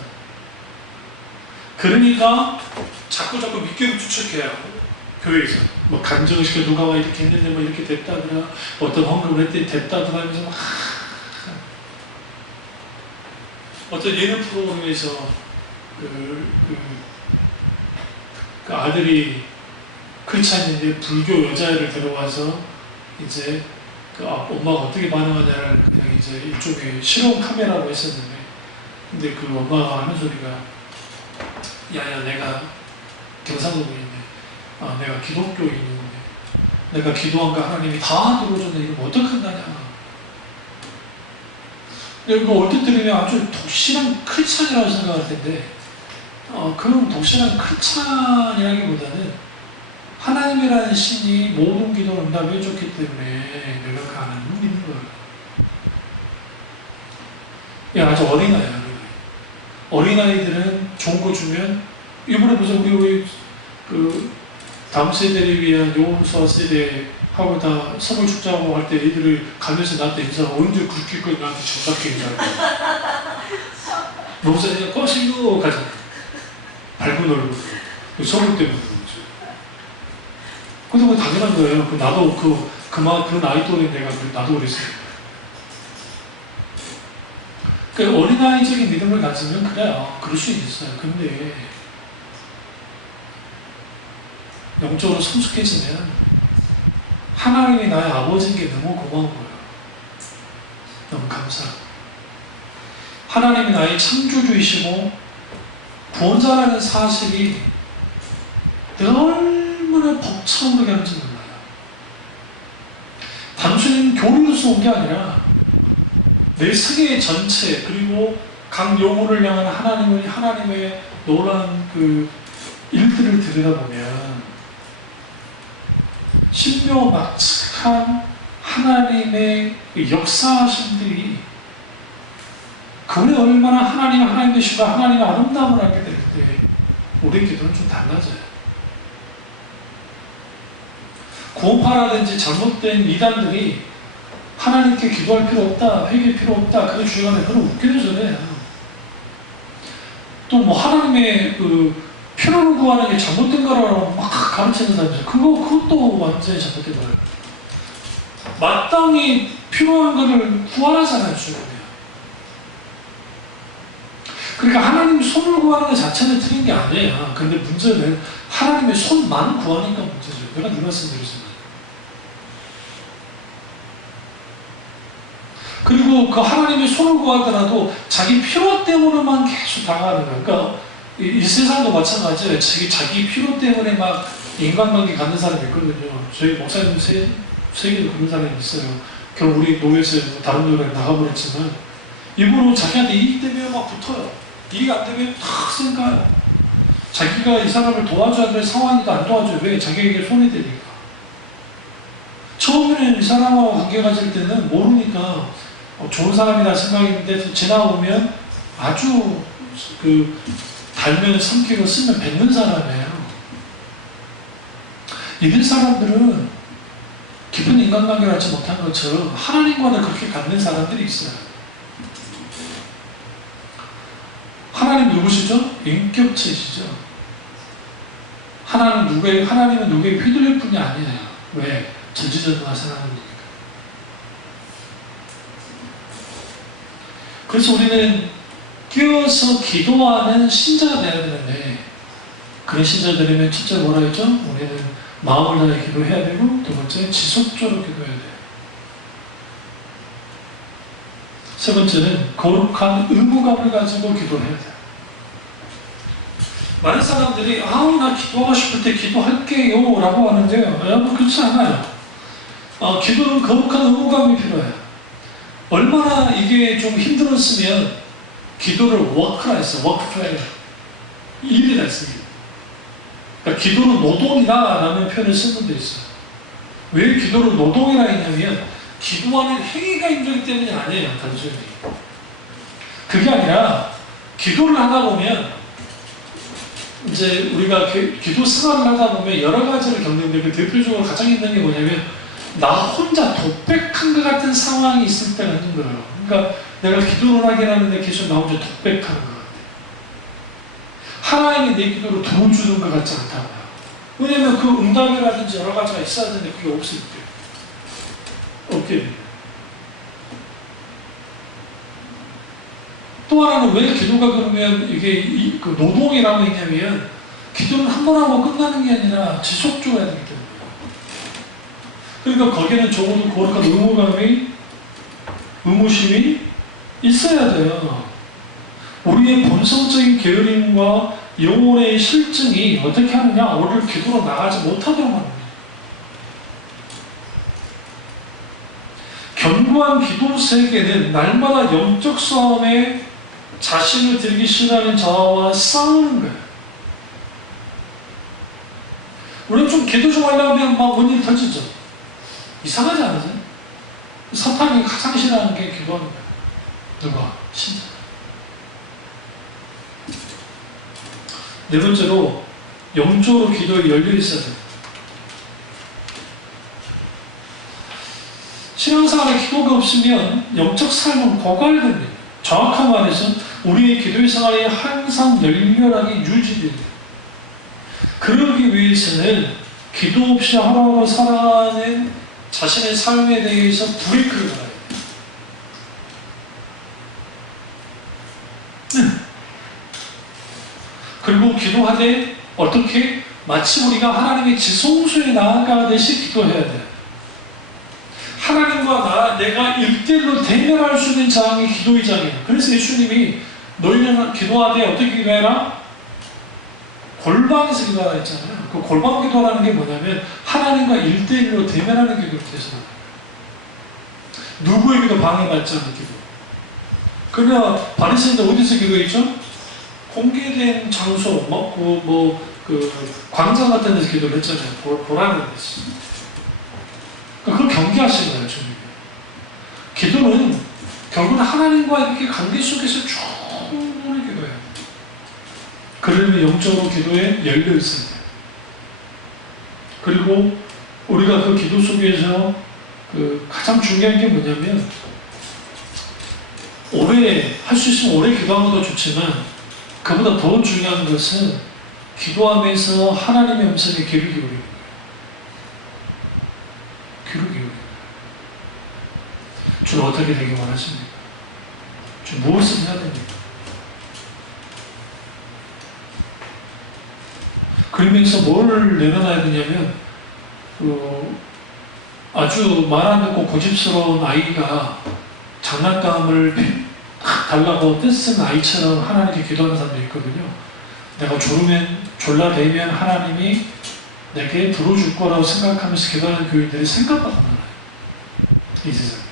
그러니까 자꾸 믿기로 추측해요. 교회에서. 뭐 간증시켜 누가 와 이렇게 했는데 뭐 이렇게 됐다더라. 어떤 헌금을 했더니 됐다더라 하면서 막 어떤 예능 프로그램에서 그 아들이 크리스찬인데 불교 여자애를 데려와서 이제 엄마가 어떻게 반응하냐를 그냥 이제 일종의 실험 카메라로 했었는데, 근데 그 엄마가 하는 소리가, 야야 내가 경상도인인데, 내가 기독교인인데, 내가 기도한 거 하나님이 다 들어줬는데 이거 어떡한다냐. 이거 얼핏 들으면 아주 독실한 크리스찬이라고 생각할 텐데, 그런 독실한 크리스찬이라기보다는 하나님이라는 신이 모든 기도를 응답해 줬기 때문에 내가 그 하나님을 믿는 거예요. 아주 어린아이야. 어린아이들은 좋은 거 주면, 이번에 무슨 우리 다음 세대를 위한 요원서 세대하고 다 선물 축제하고 할 때 애들을 가면서 나한테 인사하고, 언제 그렇게 걸 나한테 정답게 인사하고 목사님이 꺼시고 가잖아. 밝은 얼굴 선물 때문에. 근데 그거 당연한 거예요. 나도 그 나이 또래 내가 나도 그랬어요. 그러니까 어린아이적인 믿음을 가지면 그래요. 그럴 수 있어요. 근데 영적으로 성숙해지면 하나님이 나의 아버지인 게 너무 고마운 거예요. 너무 감사하고. 하나님이 나의 창조주이시고 구원자라는 사실이 얼마나 벅차오르게 하는지 몰라요. 단순히 단순히 교리로서 온 게 아니라 내 세계 전체 그리고 각 영혼을 향한 하나님의 놀라운 그 일들을 들여다보면 신묘막측한 하나님의 역사하심들이 그분이 얼마나 하나님 되시고 하나님의 아름다움을 알게 될 때 우리의 기도는 좀 달라져요. 구원파라든지 잘못된 이단들이 하나님께 기도할 필요 없다, 회개할 필요 없다, 그게 주요하네. 그건 웃기는 소리예요. 또 뭐 하나님의 그 필요를 구하는 게 잘못된 거라고 막 가르치는 사람들, 그것도 완전히 잘못된 거예요. 마땅히 필요한 거를 구하라잖아요, 주님이. 그러니까 하나님 손을 구하는 것 자체는 틀린 게 아니에요. 그런데 문제는 하나님의 손만 구하니까 문제죠. 내가 늘 말씀드리지만. 그리고 그 하나님의 손을 구하더라도 자기 필요 때문에만 계속 다가가는 거예요. 그러니까 이 세상도 마찬가지예요. 자기 필요 때문에 막 인간관계 갖는 사람이 있거든요. 저희 목사님 세계도 그런 사람이 있어요. 결국 우리 노예에서 다른 노예랑 나가버렸지만 일부러 자기한테 이익 되면 막 붙어요. 이익 안 되면 탁 생각해요. 자기가 이 사람을 도와줘야 될 상황이니까 안 도와줘요. 왜? 자기에게 손이 되니까. 처음에는 이 사람하고 관계 가질 때는 모르니까 좋은 사람이라 생각했는데 지나보면 아주 그 달면 삼키고 쓰면 뱉는 사람이에요. 이런 사람들은 깊은 인간관계를 하지 못한 것처럼 하나님과는 그렇게 갖는 사람들이 있어요. 하나님 누구시죠? 인격체시죠. 하나님은 누구에게 휘둘릴 뿐이 아니에요. 왜? 전지전능하신 하나님이니까. 그래서 우리는 끼어서 기도하는 신자가 되어야 되는데, 그런 신자 되려면 첫째 뭐라 했죠? 우리는 마음을 다해 기도해야 되고, 두 번째 지속적으로 기도해야 돼요. 세 번째는 거룩한 의무감을 가지고 기도해야 돼요. 많은 사람들이 나 기도하고 싶을 때 기도할게요 라고 하는데요. 여러분 그렇지 않아요. 기도는 거룩한 의무감이 필요해요. 얼마나 이게 좀 힘들었으면 기도를 워크라 했어요. 워크프레이어. 일이라 했습니다. 그러니까 기도는 노동이다 라는 표현을 쓴 분도 있어요. 왜 기도를 노동이라 했냐면 기도하는 행위가 힘들기 때문이 아니에요. 단순히. 그게 아니라 기도를 하다 보면 이제 우리가 기도 생활을 하다 보면 여러 가지를 겪는데 그 대표적으로 가장 힘든 게 뭐냐면 나 혼자 독백한 것 같은 상황이 있을 때가 있는 거예요. 그러니까 내가 기도를 하긴 하는데 계속 나 혼자 독백하는 것 같아요. 하나님이 내 기도를 들어주는 것 같지 않다고요. 왜냐면 그 응답이라든지 여러 가지가 있어야 되는데 그게 없을 때 없게 돼요. 또 하나는 왜 기도가 그러면 이게 그 노동이라고 했냐면 기도는 한 번 하고 끝나는 게 아니라 지속적으로 해야 되기 때문에. 그러니까 거기는 적어도 거룩한 의무심이 있어야 돼요. 우리의 본성적인 게으름과 영혼의 실증이 어떻게 하느냐? 우리를 기도로 나가지 못하도록 합니다. 견고한 기도 세계는 날마다 영적 싸움에 자신을 들기 싫어하는 자와 싸우는 거예요. 우리는 좀 기도 좀 하려면 막 원인이 터지죠. 이상하지 않으세요? 사탄이 가장 싫어하는 게 기도하는 거예요. 누가? 신자. 네 번째로 영적으로 기도에 열려 있어야 돼요. 신앙생활에 기도가 없으면 영적 삶은 고갈됩니다. 정확한 말해서 우리의 기도의 생활이 항상 열렬하게 유지돼야 돼요. 그러기 위해서는 기도 없이 하루하루 살아가는 자신의 삶에 대해서 브레이크를 걸어야 돼요. 그리고 기도하되 어떻게? 마치 우리가 하나님의 지성소에 나아가듯이 기도해야 돼요. 하나님과 내가 1대1로 대면할 수 있는 장이 기도의 장이에요. 그래서 예수님이 너희는 기도하되 어떻게 기도해라? 골방에서 기도하라 했잖아요. 그 골방 기도라는 게 뭐냐면 하나님과 1대1로 대면하는 게 그렇게 해서 누구에게도 방해받지 않는 기도. 그러나 바리새인들 어디서 기도했죠? 공개된 장소, 그 광장 같은 데서 기도를 했잖아요. 보라는 데서. 그걸 경계하시는 거예요, 주님이. 기도는 결국은 하나님과 이렇게 관계 속에서 충분히 기도해요. 그러면 영적으로 기도에 열려 있어야 돼요. 그리고 우리가 그 기도 속에서 가장 중요한 게 뭐냐면, 오래 할 수 있으면 오래 기도하는 것도 좋지만 그보다 더 중요한 것은 기도하면서 하나님의 음성에 귀를 기울이는 거예요. 귀를 기울이는 거예요. 주는 어떻게 되길 원하십니까? 주 무엇을 해야 됩니까? 그러면서 뭘 내려놔야 되냐면, 아주 말 안 듣고 고집스러운 아이가 장난감을 달라고 떼쓴 아이처럼 하나님께 기도하는 사람도 있거든요. 내가 졸라대면 하나님이 내게 들어줄 거라고 생각하면서 기도하는 교인들이 생각보다 많아요. 이 세상에.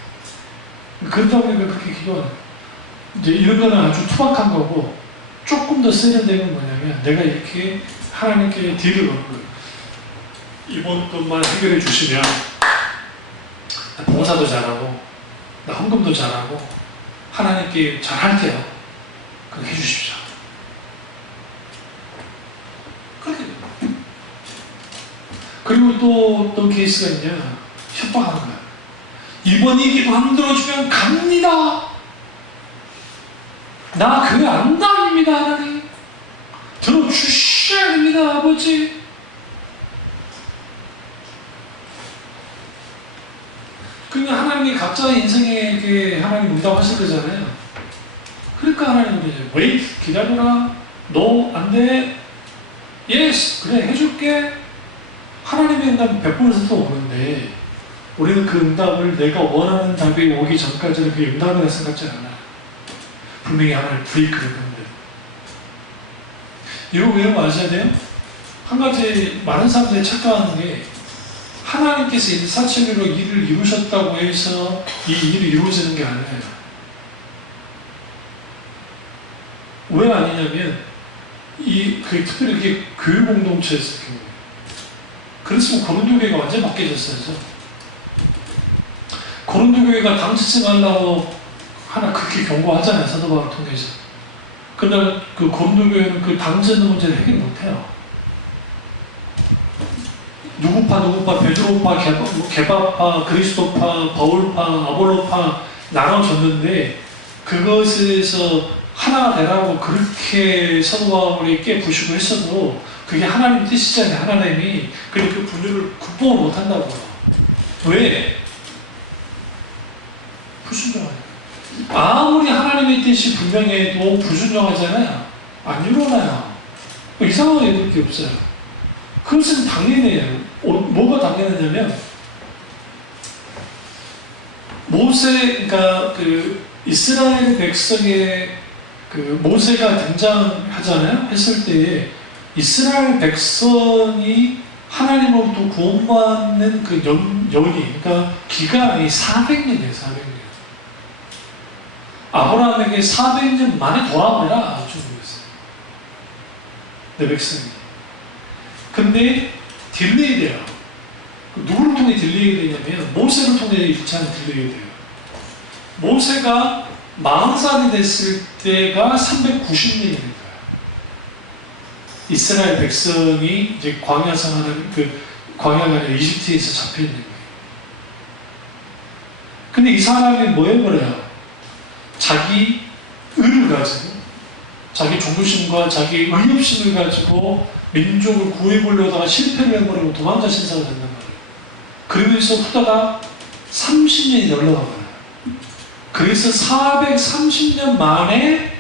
그러다 보니까 그렇게 기도하는. 이제 이런 거는 아주 투박한 거고, 조금 더 세련된 건 뭐냐면, 내가 이렇게 하나님께 딜을 거는 거예요. 이번 것만 해결해 주시면 나 봉사도 잘하고 나 헌금도 잘하고 하나님께 잘할게요. 그렇게 해주십시오. 그렇게 돼요. 그리고 또 어떤 케이스가 있냐, 협박하는 거야. 이번 이 기도 안 들어주면 갑니다. 나 교회 안 다닙니다. 하나님 들어주셔야 됩니다. 아버지. 그러니까 하나님이 각자의 인생에 하나님 응답하실 거잖아요. 그러니까 하나님은 이제 wait, 기다려라. no, 안 돼. yes, 그래, 해줄게. 하나님의 응답은 100% 오는데, 우리는 그 응답을 내가 원하는 답이 오기 전까지는 그 응답이라 생각지 않아요. 분명히 하나님 브레이크를 하는데. 이거 왜 맞아야 돼요? 한 가지 많은 사람들이 착각하는 게, 하나님께서 일사천리로 일을 이루셨다고 해서 이 일이 이루어지는 게 아니에요. 왜 아니냐면, 특별히 이렇게 교육 공동체에서 그랬으면 고린도 교회가 완전히 바뀌어졌어요. 고린도 교회가 당치지 말라고 하나 그렇게 경고하잖아요. 사도 바울을 통해서. 그러나 그 고린도 교회는 그 당짓는 문제를 해결 못해요. 누구파, 베드로파, 게바파, 그리스도파, 바울파, 아볼로파 나눠졌는데, 그것에서 하나가 되라고 그렇게 사도 바울이 깨부시고 했어도 그게 하나님 뜻이잖아요. 하나님이. 근데 그 분류를 극복을 못한다고요. 왜? 불순종하니까. 아무리 하나님의 뜻이 분명해도 불순종하잖아요. 안 일어나요. 이상한 애들 게 없어요. 그것은 당연해요. 뭐가 당연하냐면, 그러니까 이스라엘 백성의 모세가 등장하잖아요. 했을 때에 이스라엘 백성이 하나님으로부터 구원받는 그 연이, 그러니까 기간이 400년이에요. 400년. 아브라함에게 400년 만에 돌아오리라 주님이었어요. 내 백성이. 근데 딜레이 돼요. 누구를 통해 딜레이 되냐면, 모세를 통해 1차는 딜레이 돼요. 모세가 40살이 됐을 때가 390년이 된 거예요. 이스라엘 백성이 이제 광야 생활을, 광야가 아니라 이집트에서 잡혀 있는 거예요. 근데 이 사람이 뭐 해버려요? 자기 의를 가지고, 자기 종교심과 자기 의협심을 가지고 민족을 구해보려다가 실패를 해버리고 도망자 신사가 된단 말이에요. 그러면서 후다가 30년이 흘러가버려요. 그래서 430년 만에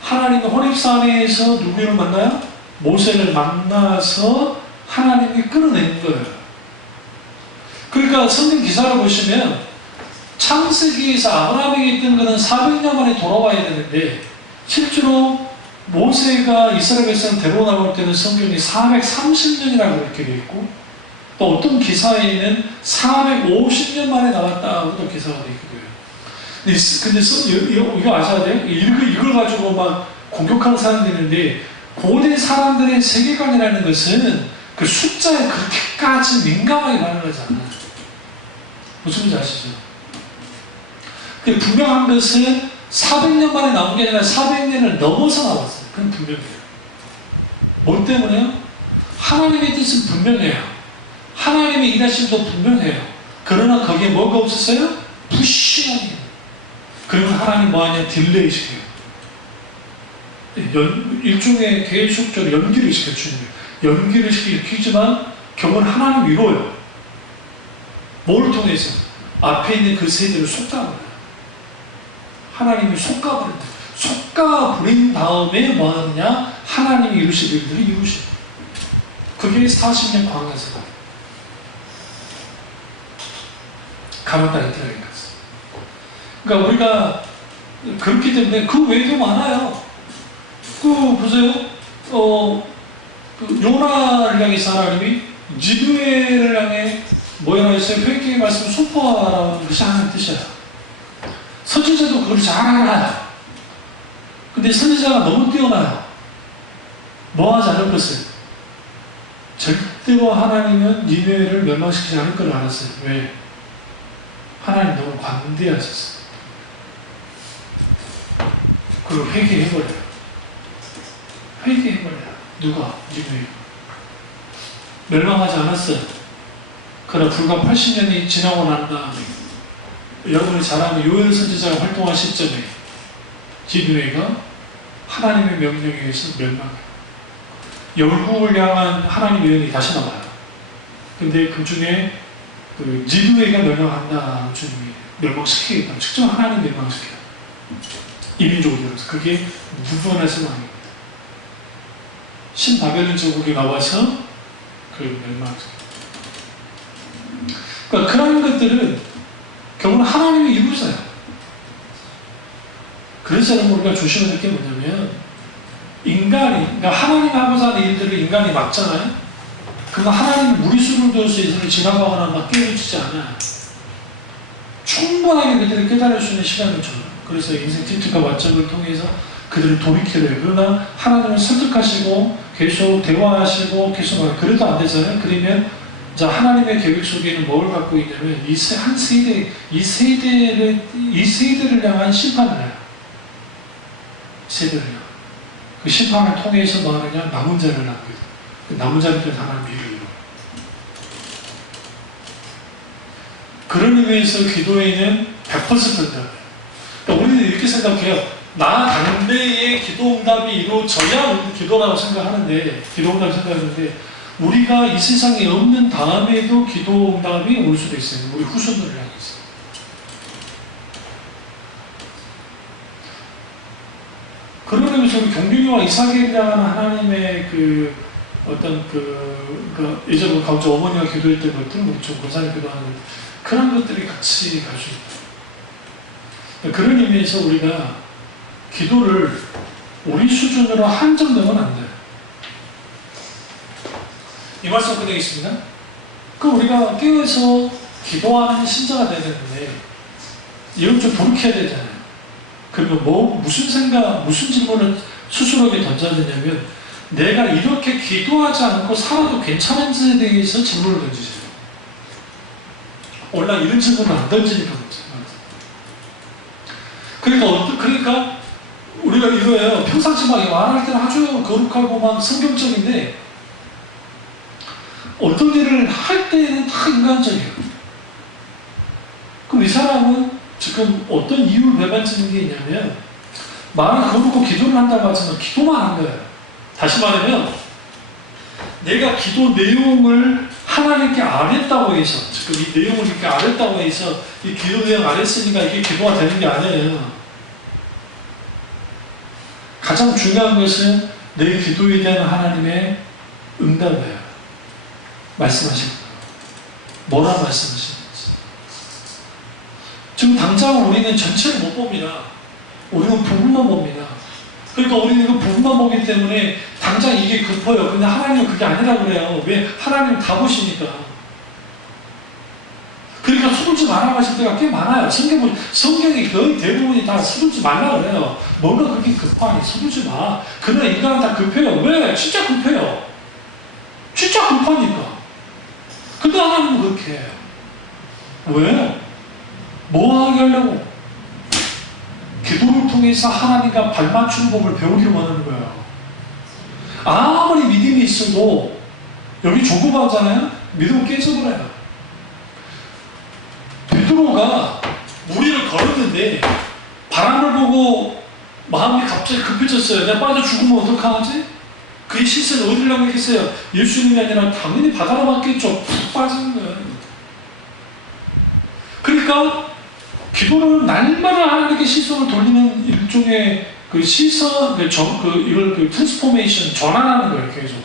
하나님의 호렙산에서 누구를 만나요? 모세를 만나서 하나님이 끌어내는 거예요. 그러니까 성경 기사를 보시면 창세기에서 아브라함에게 있던 것은 400년 만에 돌아와야 되는데, 실제로 모세가 이스라엘 백성 데려나올 때는 성경이 430년이라고 이렇게 되어 있고, 또 어떤 기사에는 450년 만에 나왔다고도 기사가 되어 있고요. 근데 이거 아셔야 돼요? 이걸 가지고 막 공격하는 사람들이 있는데, 고대 사람들의 세계관이라는 것은 그 숫자에 그렇게까지 민감하게 반응하지 않아요. 무슨 말인지 아시죠? 분명한 것은 400년 만에 나온 게 아니라 400년을 넘어서 나왔어요. 그건 분명해요. 뭐 때문에요? 하나님의 뜻은 분명해요. 하나님의 일하심도 분명해요. 그러나 거기에 뭐가 없었어요? 불신앙이에요. 그러면 하나님 뭐하냐? 딜레이 시켜요. 일종의 계속적으로 연기를 시켜 주는 거예요. 연기를 시키지만 결국은 하나님 이루어요. 뭘 통해서? 앞에 있는 그 세대를 솎아버려요. 하나님이 솎아버린다. 솎아버린 다음에 뭐 하느냐? 하나님이 이루실 일들을 이루셔요. 그게 40년 광야생활. 가나안 땅에 들어간 거예요. 그러니까 우리가 그렇기 때문에 그 외에도 많아요. 보세요. 요나를 향해서 하나님이 니느웨를 향해 뭐라고 했어요? 회개의 말씀을 선포하라는 것이 하나님의 뜻이에요. 선지자도 그걸 잘 알아요. 근데 선지자가 너무 뛰어나요. 뭐 하지 않을 것을. 절대로 하나님은 니느웨를 멸망시키지 않을 걸 알았어요. 왜? 하나님 너무 관대하셨어요. 그리고 회개해버려요. 회개해버려요. 누가? 니느웨가. 멸망하지 않았어요. 그러나 불과 80년이 지나고 난 다음에 여러분이 잘 아는 요엘 선지자가 활동한 시점에 니느웨가 하나님의 명령에 의해서 멸망해요. 열국을 향한 하나님의 명령이 다시 나와요. 근데 그 중에 니느웨가 멸망한다. 주님이 멸망시키겠다. 직접 하나님 멸망시켜요. 이민족을 들어서. 그게 무분한 상황입니다. 신바벨론 제국이 나와서 그걸 멸망시켜요. 그러니까 그런 것들은 결국은 하나님이 이루어져요. 그래서 여러분 우리가 조심해야 될 게 뭐냐면, 인간이, 그러니까 하나님이 하고자 하는 일들을 인간이 막잖아요. 그러면 하나님이 무리수를 두어서 이들을 지나가거나 막 깨우치지 않아요. 충분하게 그들을 깨달을 수 있는 시간을 줘요. 그래서 인생 팁과 완점을 통해서 그들을 돌이키려 해요. 그러나 하나님을 설득하시고 계속 대화하시고 계속 막 그래도 안 되잖아요. 그러면 자, 하나님의 계획 속에는 뭘 갖고 있냐면 이 세대를 향한 심판을 해요. 세대를 향한. 그 심판을 통해서 뭐 하느냐? 남은 자를 남겨요. 그 남은 자를 통해서 하나님의 일을 이루어요. 그런 의미에서 기도에는 100%다. 그러니까 우리는 이렇게 생각해요. 나 당대의 기도 응답이 이루어져야 기도라고 생각하는데, 기도 응답을 생각하는데, 우리가 이 세상에 없는 다음에도 기도 응답이 올 수도 있어요. 우리 후손들을 향해서. 그런 의미에서 우리 경륜이와 이삭에 대한 하나님의 예전에 가운데 어머니가 기도할 때 것들, 우리 좀 권사님 기도하는 그런 것들이 같이 갈 수 있다. 그런 의미에서 우리가 기도를 우리 수준으로 한정되면 안 돼요. 이 말씀 끝내겠습니다. 우리가 깨어서 기도하는 신자가 되야 되는데, 이건 좀 돌이켜야 되잖아요. 그리고 무슨 질문을 스스로에게 던져야 되냐면, 내가 이렇게 기도하지 않고 살아도 괜찮은지에 대해서 질문을 던지세요. 원래 이런 질문을 안 던지니까 그러니까 우리가 이거예요. 평상시 막 말할 때는 아주 거룩하고 막 성경적인데, 어떤 일을 할 때는 다 인간적이에요. 그럼 이 사람은 지금 어떤 이유를 배반지는 게 있냐면, 말은 거룩고 기도를 한다고 하지만 기도만 한 거예요. 다시 말하면 내가 기도 내용을 하나님께 안 했다고 해서, 지금 이 내용을 이렇게 안 했다고 해서 이 기도 내용 안 했으니까 이게 기도가 되는 게 아니에요. 가장 중요한 것은 내 기도에 대한 하나님의 응답이에요. 말씀하신 거예요. 뭐라 말씀하시는지. 지금 당장 우리는 전체를 못 봅니다. 우리는 부분만 봅니다. 그러니까 우리는 그 부분만 보기 때문에 당장 이게 급해요. 근데 하나님은 그게 아니라 그래요. 왜? 하나님은 다 보시니까. 그러니까 서둘지 말라고 하실 때가 꽤 많아요. 성경이 거의 대부분이 다 서둘지 말라 그래요. 뭔가 그렇게 급하니 서둘지 마. 그러나 인간은 다 급해요. 왜? 진짜 급해요. 진짜 급하니까. 근데 하나님은 그렇게 해요. 왜? 뭐 하게 하려고? 기도를 통해서 하나님과 발맞추는 법을 배우기로 하는 거예요. 아무리 믿음이 있어도 여기 조급하잖아요? 믿음 깨져버려요. 베드로가 무리를 걸었는데 바람을 보고 마음이 갑자기 급해졌어요. 내가 빠져 죽으면 어떡하지? 그의 시선을 어디를 향해 했어요? 예수님이 아니라 당연히 바다로 맞겠죠. 푹 빠지는 거예요. 그러니까 기도는 날마다 하나님께 시선을 돌리는 일종의 그 시선, 이걸 트랜스포메이션, 전환하는 거예요, 계속.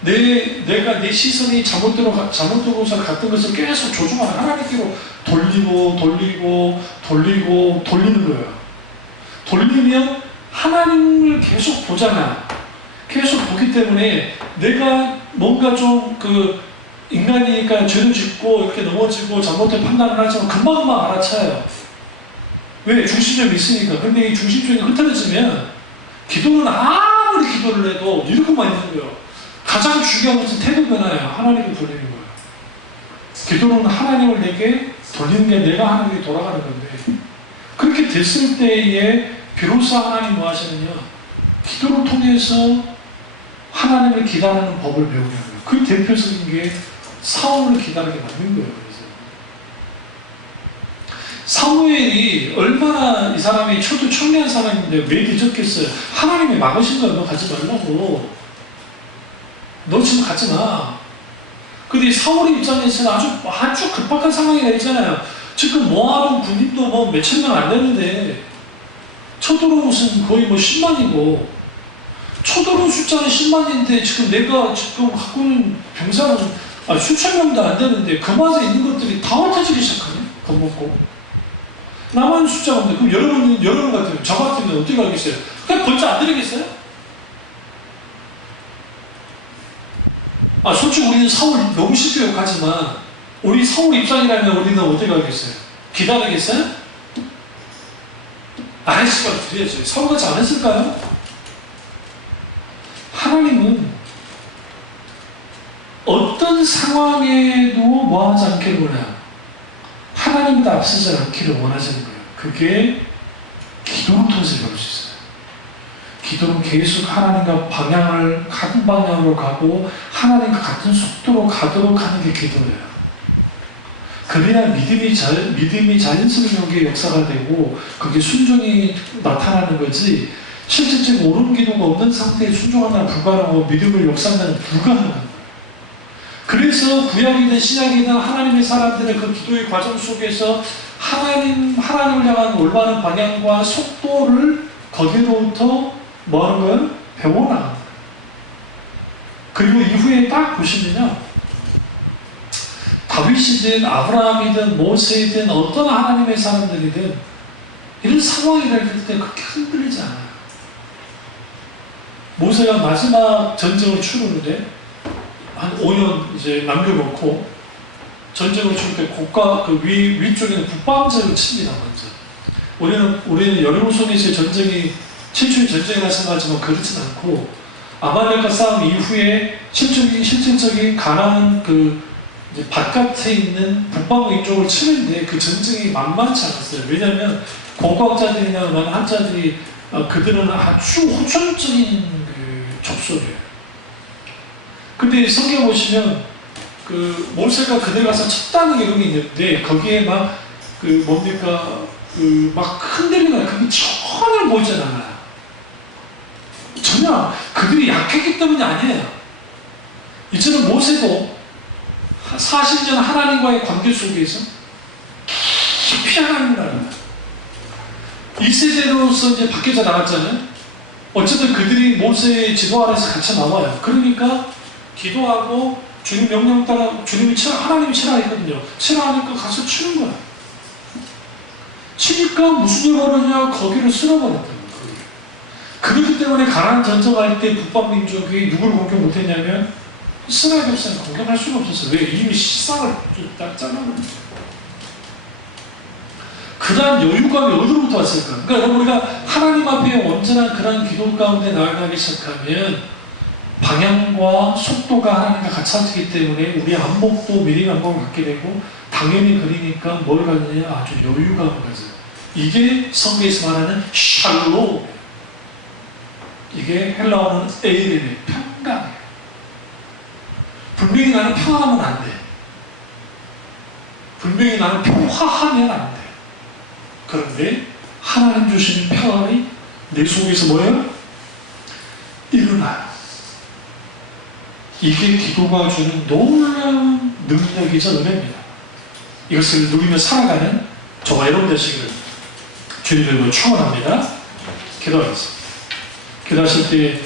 내가 내 시선이 잘못되고서 갔던 것을 계속 조종하는 하나님께로 돌리는 거예요. 돌리면 하나님을 계속 보잖아. 계속 보기 때문에 내가 뭔가 좀 인간이니까 죄를 짓고 이렇게 넘어지고 잘못된 판단을 하지만 금방금방 알아차요. 왜? 중심점이 있으니까. 근데 이 중심점이 흐트러지면 기도는 아무리 기도를 해도 이렇게만 있는 거예요. 가장 중요한 것은 태도 변화예요. 하나님을 돌리는 거예요. 기도는 하나님을 내게 돌리는 게 내가 하나님께 돌아가는 건데, 그렇게 됐을 때에 비로소 하나님 뭐 하시느냐? 기도를 통해서 하나님을 기다리는 법을 배우게 하는 거예요. 그 대표적인 게 사울을 기다리게 만든 거예요. 그래서 사무엘이 얼마나 이 사람이 초도 청리한 사람인데 왜 늦었겠어요? 하나님이 막으신 거예요. 너 가지 말라고. 너 지금 가지 마. 근데 사울의 입장에서는 아주 급박한 상황이 있잖아요. 지금 모아둔 군인도 뭐 몇천 명 안 되는데 쳐들어온 것은 거의 뭐 10만이고, 쳐들어온 숫자는 10만인데 지금 내가 지금 갖고 있는 병사는 수천 명도 안 되는데 그 맛에 있는 것들이 다 흩어지기 시작하네. 겁먹고. 남은 숫자가 없는데 그럼 여러분 같으면 저 같으면 어떻게 하겠어요? 그냥 벌써 안 드리겠어요? 솔직히 우리는 사울 너무 쉽게 욕하지만 우리 사울 입장이라면 우리는 어떻게 하겠어요? 기다리겠어요? 안 했을 거라 드려야죠. 사울같이 안 했을까요? 하나님은 어떤 상황에도 뭐하지 않기를 원해요. 하나님보다 앞서지 않기를 원하시는 거예요. 그게 기도를 통해서 배울 수 있어요. 기도는 계속 하나님과 같은 방향으로 가고 하나님과 같은 속도로 가도록 하는 게 기도예요. 그래야 믿음이 자연스럽게 역사가 되고 그게 순종이 나타나는 거지, 실질적인 옳은 기도가 없는 상태에 순종한다는 불가능하고 믿음을 역사한다는 불가능한 거예요. 그래서 구약이든 신약이든 하나님의 사람들의 그 기도의 과정 속에서 하나님을 향한 올바른 방향과 속도를 거기로부터 뭐 하는 거예요? 배워나가는 거예요. 그리고 이후에 딱 보시면요, 다윗이든 아브라함이든 모세이든 어떤 하나님의 사람들이든 이런 상황이 될 때 그렇게 흔들리지 않아요. 모세가 마지막 전쟁을 치르는데 한 5년 이제 남겨놓고 전쟁을 치를 때 위쪽에는 북방제를 칩니다. 먼저. 우리는 여리고성에서의 전쟁이 최초의 전쟁이라 생각하지만 그렇진 않고, 아말렉과 싸움 이후에 실질적인 가나안 이제 바깥에 있는 북방 위쪽을 치는데 그 전쟁이 만만치 않았어요. 왜냐하면 고고학자들이나 한자들이 그들은 아주 호전적인 접속이에요. 근데 성경 보시면 모세가 그들 가서 쳤다는 이런 게 있는데 거기에 막 막 흔들리는 거예요. 그게 전혀 보이지 않아요. 전혀 그들이 약했기 때문이 아니에요. 이제는 모세도 40년 하나님과의 관계 속에서 깊이 하나님을 알아요. 1세대로서 이제 바뀌어져 나갔잖아요. 어쨌든 그들이 모세의 지도 아래서 같이 나와요. 그러니까 기도하고 주님 명령 따라 하나님이 치라 했거든요. 치라 하니까 가서 치는 거야. 치니까 무슨 일이 벌어지냐? 거기를 쓸어버렸다는 거예요. 그렇기 때문에 가나안 전쟁할 때 북방 민족이 누구를 공격 못했냐면 이스라엘 백성을 공격할 수가 없었어요. 왜? 이미 시상을 딱 짜놓은 거예요. 그러한 여유감이 어디로부터 왔을까? 그러니까 여러분, 우리가 하나님 앞에 온전한 그런 기도 가운데 나아가기 시작하면 방향과 속도가 하나님과 같아지기 때문에 우리 안목도 미리 안목을 갖게 되고, 당연히 그러니까 뭘 갖느냐? 아주 여유감을 가져요. 이게 성경에서 말하는 샬롬. 이게 헬라어는 에이레네, 평강이에요. 분명히 나는 평화하면 안 돼. 분명히 나는 평화하면 안 돼. 그런데 하나님 주시는 평안이 내 속에서 뭐예요? 일어나요. 이게 기도가 주는 놀라운 능력이자 은혜입니다. 이것을 누리며 살아가는 저와 여러분 되시기를 주님으로 축원합니다. 기도하겠습니다. 기도하실 때